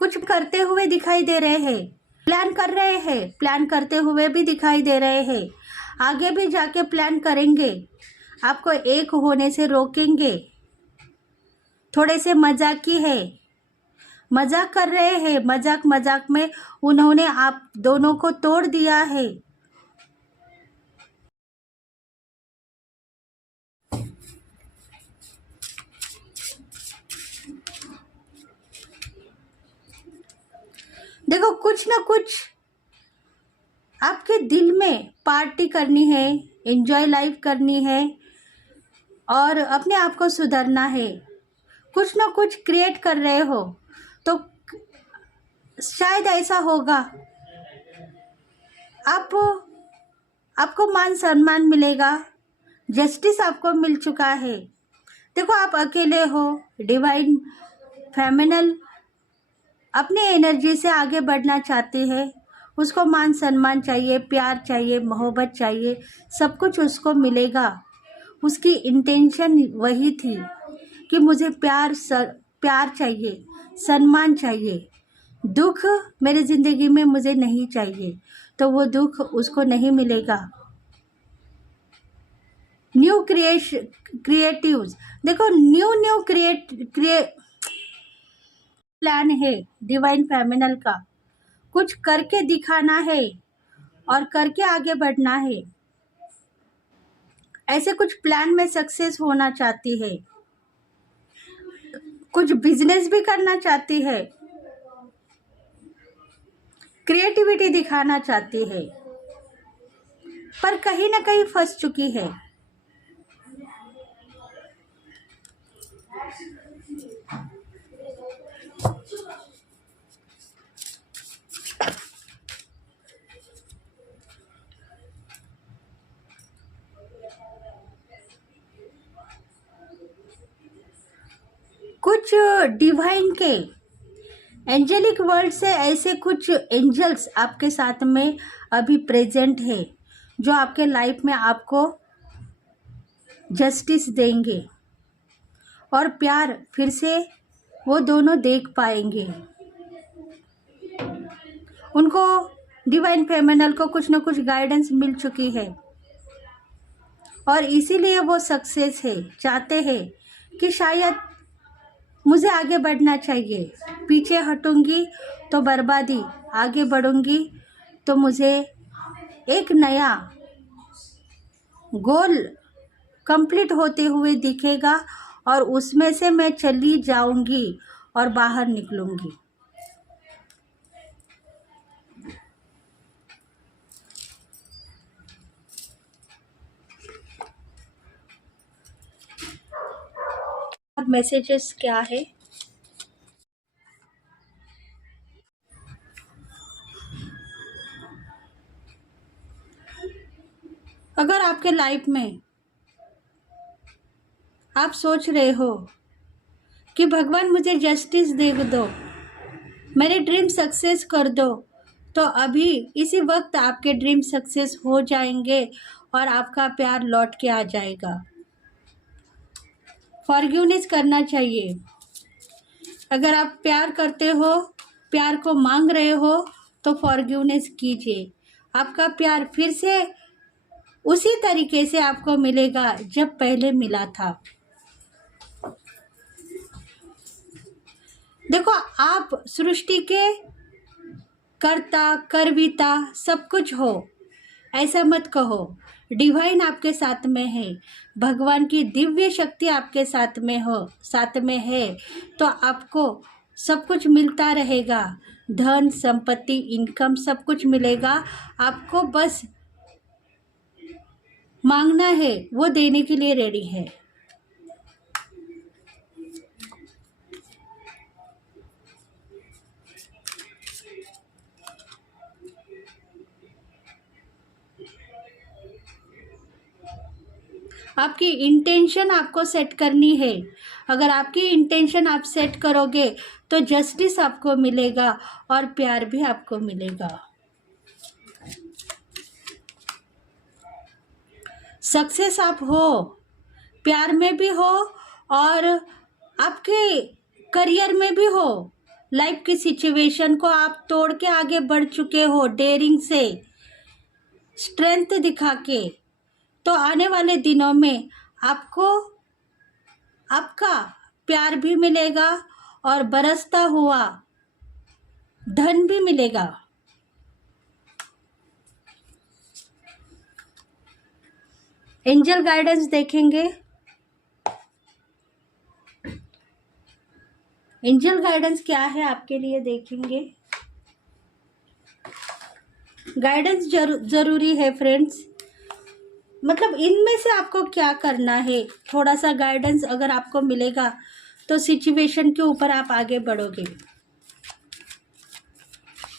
कुछ करते हुए दिखाई दे रहे हैं, प्लान कर रहे हैं, प्लान करते हुए भी दिखाई दे रहे हैं, आगे भी जाके प्लान करेंगे, आपको एक होने से रोकेंगे। थोड़े से मजाकी है, मजाक कर रहे हैं, मजाक में उन्होंने आप दोनों को तोड़ दिया है। देखो, कुछ ना कुछ आपके दिल में पार्टी करनी है, एंजॉय लाइफ करनी है, और अपने आप को सुधारना है। कुछ ना कुछ क्रिएट कर रहे हो, तो शायद ऐसा होगा, आपको मान सम्मान मिलेगा, जस्टिस आपको मिल चुका है। देखो, आप अकेले हो, डिवाइन फेमिनल अपने एनर्जी से आगे बढ़ना चाहती है, उसको मान सम्मान चाहिए, प्यार चाहिए, मोहब्बत चाहिए, सब कुछ उसको मिलेगा। उसकी इंटेंशन वही थी कि मुझे प्यार चाहिए, सम्मान चाहिए, दुख मेरी ज़िंदगी में मुझे नहीं चाहिए, तो वो दुख उसको नहीं मिलेगा। न्यू क्रिएटिव्स, देखो न्यू प्लान है डिवाइन फेमिनल का, कुछ करके दिखाना है और करके आगे बढ़ना है। ऐसे कुछ प्लान में सक्सेस होना चाहती है, कुछ बिजनेस भी करना चाहती है, क्रिएटिविटी दिखाना चाहती है, पर कहीं ना कहीं फंस चुकी है। कुछ डिवाइन के एंजेलिक वर्ल्ड से ऐसे कुछ एंजल्स आपके साथ में अभी प्रेजेंट है, जो आपके लाइफ में आपको जस्टिस देंगे और प्यार फिर से वो दोनों देख पाएंगे। उनको डिवाइन फेमिनल को कुछ ना कुछ गाइडेंस मिल चुकी है, और इसीलिए वो सक्सेस है, चाहते हैं कि शायद मुझे आगे बढ़ना चाहिए, पीछे हटूंगी तो बर्बादी, आगे बढ़ूंगी तो मुझे एक नया गोल कंप्लीट होते हुए दिखेगा, और उसमें से मैं चली जाऊंगी और बाहर निकलूंगी। और मैसेजेस क्या है? अगर आपके लाइफ में आप सोच रहे हो कि भगवान मुझे जस्टिस दे दो, मेरे ड्रीम सक्सेस कर दो, तो अभी इसी वक्त आपके ड्रीम सक्सेस हो जाएंगे और आपका प्यार लौट के आ जाएगा। फॉरगिवनेस करना चाहिए। अगर आप प्यार करते हो, प्यार को मांग रहे हो तो फॉरगिवनेस कीजिए। आपका प्यार फिर से उसी तरीके से आपको मिलेगा जब पहले मिला था। देखो, आप सृष्टि के कर्ता करविता सब कुछ हो, ऐसा मत कहो। डिवाइन आपके साथ में है, भगवान की दिव्य शक्ति आपके साथ में है, तो आपको सब कुछ मिलता रहेगा। धन संपत्ति इनकम सब कुछ मिलेगा। आपको बस मांगना है, वो देने के लिए रेडी है। आपकी इंटेंशन आपको सेट करनी है। अगर आपकी इंटेंशन आप सेट करोगे तो जस्टिस आपको मिलेगा और प्यार भी आपको मिलेगा। सक्सेस आप हो, प्यार में भी हो और आपके करियर में भी हो। लाइफ की सिचुएशन को आप तोड़ के आगे बढ़ चुके हो, डेयरिंग से, स्ट्रेंथ दिखा के। तो आने वाले दिनों में आपको आपका प्यार भी मिलेगा और बरसता हुआ धन भी मिलेगा। एंजल गाइडेंस देखेंगे। एंजल गाइडेंस क्या है आपके लिए देखेंगे। गाइडेंस जरूरी है फ्रेंड्स। मतलब इनमें से आपको क्या करना है, थोड़ा सा गाइडेंस अगर आपको मिलेगा तो सिचुएशन के ऊपर आप आगे बढ़ोगे।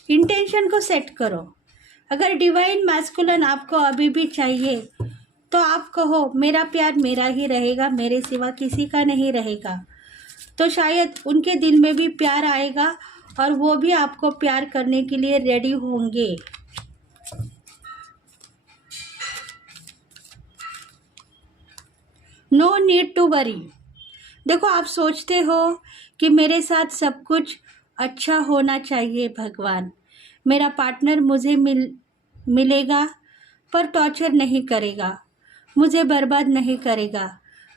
इंटेंशन को सेट करो। अगर डिवाइन मैस्कुलिन आपको अभी भी चाहिए तो आप कहो मेरा प्यार मेरा ही रहेगा, मेरे सिवा किसी का नहीं रहेगा। तो शायद उनके दिल में भी प्यार आएगा और वो भी आपको प्यार करने के लिए रेडी होंगे। No need to worry. देखो, आप सोचते हो कि मेरे साथ सब कुछ अच्छा होना चाहिए भगवान, मेरा पार्टनर मुझे मिलेगा पर टॉर्चर नहीं करेगा, मुझे बर्बाद नहीं करेगा,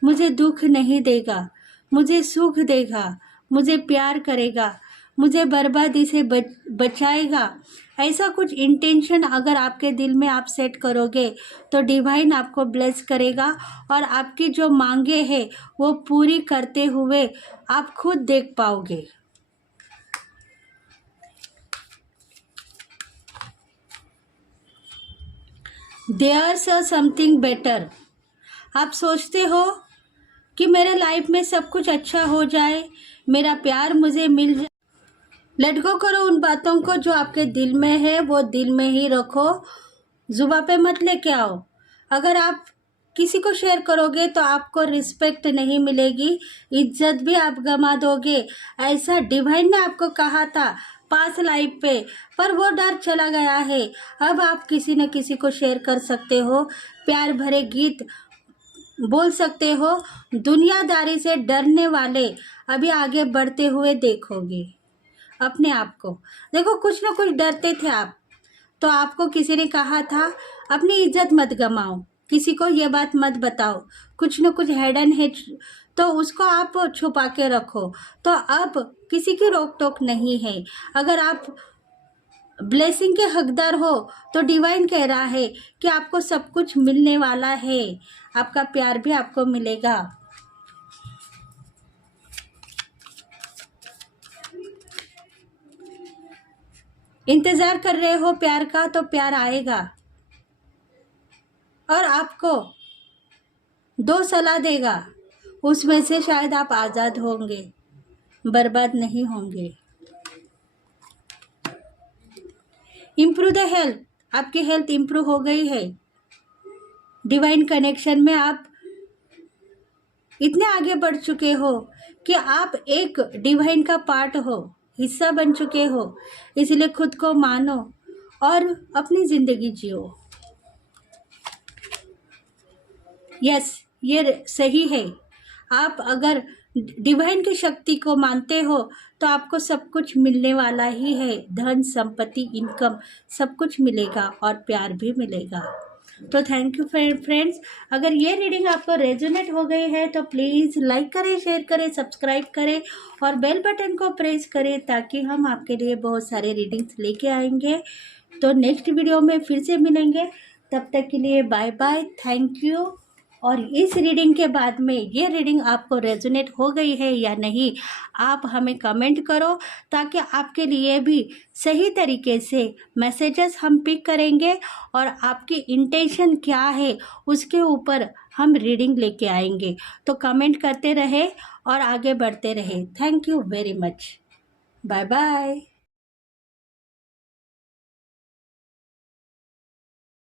मुझे दुख नहीं देगा, मुझे सुख देगा, मुझे प्यार करेगा, मुझे बर्बादी से बचाएगा। ऐसा कुछ इंटेंशन अगर आपके दिल में आप सेट करोगे तो डिवाइन आपको ब्लेस करेगा और आपकी जो मांगे हैं वो पूरी करते हुए आप खुद देख पाओगे। There's something better. आप सोचते हो कि मेरे लाइफ में सब कुछ अच्छा हो जाए, मेरा प्यार मुझे मिल जाए। लेट गो करो उन बातों को जो आपके दिल में है, वो दिल में ही रखो, जुबान पे मत लेके आओ। अगर आप किसी को शेयर करोगे तो आपको रिस्पेक्ट नहीं मिलेगी, इज्जत भी आप गंवा दोगे। ऐसा डिवाइन ने आपको कहा था पास लाइफ पे, पर वो डर चला गया है। अब आप किसी न किसी को शेयर कर सकते हो, प्यार भरे गीत बोल सकते हो। दुनियादारी से डरने वाले अभी आगे बढ़ते हुए देखोगे अपने आप को। देखो, कुछ ना कुछ डरते थे आप, तो आपको किसी ने कहा था अपनी इज्जत मत गमाओ, किसी को ये बात मत बताओ, कुछ ना कुछ हिडन है तो उसको आप छुपा के रखो। तो अब किसी की रोक टोक नहीं है। अगर आप ब्लेसिंग के हकदार हो तो डिवाइन कह रहा है कि आपको सब कुछ मिलने वाला है, आपका प्यार भी आपको मिलेगा। इंतजार कर रहे हो प्यार का, तो प्यार आएगा और आपको 2 सलाह देगा, उसमें से शायद आप आज़ाद होंगे, बर्बाद नहीं होंगे। Improve the health. आपकी हेल्थ इम्प्रूव हो गई है। डिवाइन कनेक्शन में आप इतने आगे बढ़ चुके हो कि आप एक डिवाइन का पार्ट हो, हिस्सा बन चुके हो। इसलिए खुद को मानो और अपनी ज़िंदगी जियो। यस, ये सही है। आप अगर डिवाइन की शक्ति को मानते हो तो आपको सब कुछ मिलने वाला ही है। धन, संपत्ति, इनकम सब कुछ मिलेगा और प्यार भी मिलेगा। तो थैंक यू फ्रेंड्स। अगर ये रीडिंग आपको रेजोनेट हो गई है तो प्लीज़ लाइक करें, शेयर करें, सब्सक्राइब करें और बेल बटन को प्रेस करें ताकि हम आपके लिए बहुत सारे रीडिंग्स लेके आएंगे। तो नेक्स्ट वीडियो में फिर से मिलेंगे, तब तक के लिए बाय बाय, थैंक यू। और इस रीडिंग के बाद में ये रीडिंग आपको रेजोनेट हो गई है या नहीं, आप हमें कमेंट करो ताकि आपके लिए भी सही तरीके से मैसेजेस हम पिक करेंगे और आपकी इंटेंशन क्या है उसके ऊपर हम रीडिंग लेके आएंगे। तो कमेंट करते रहे और आगे बढ़ते रहे। Thank you very much. Bye bye.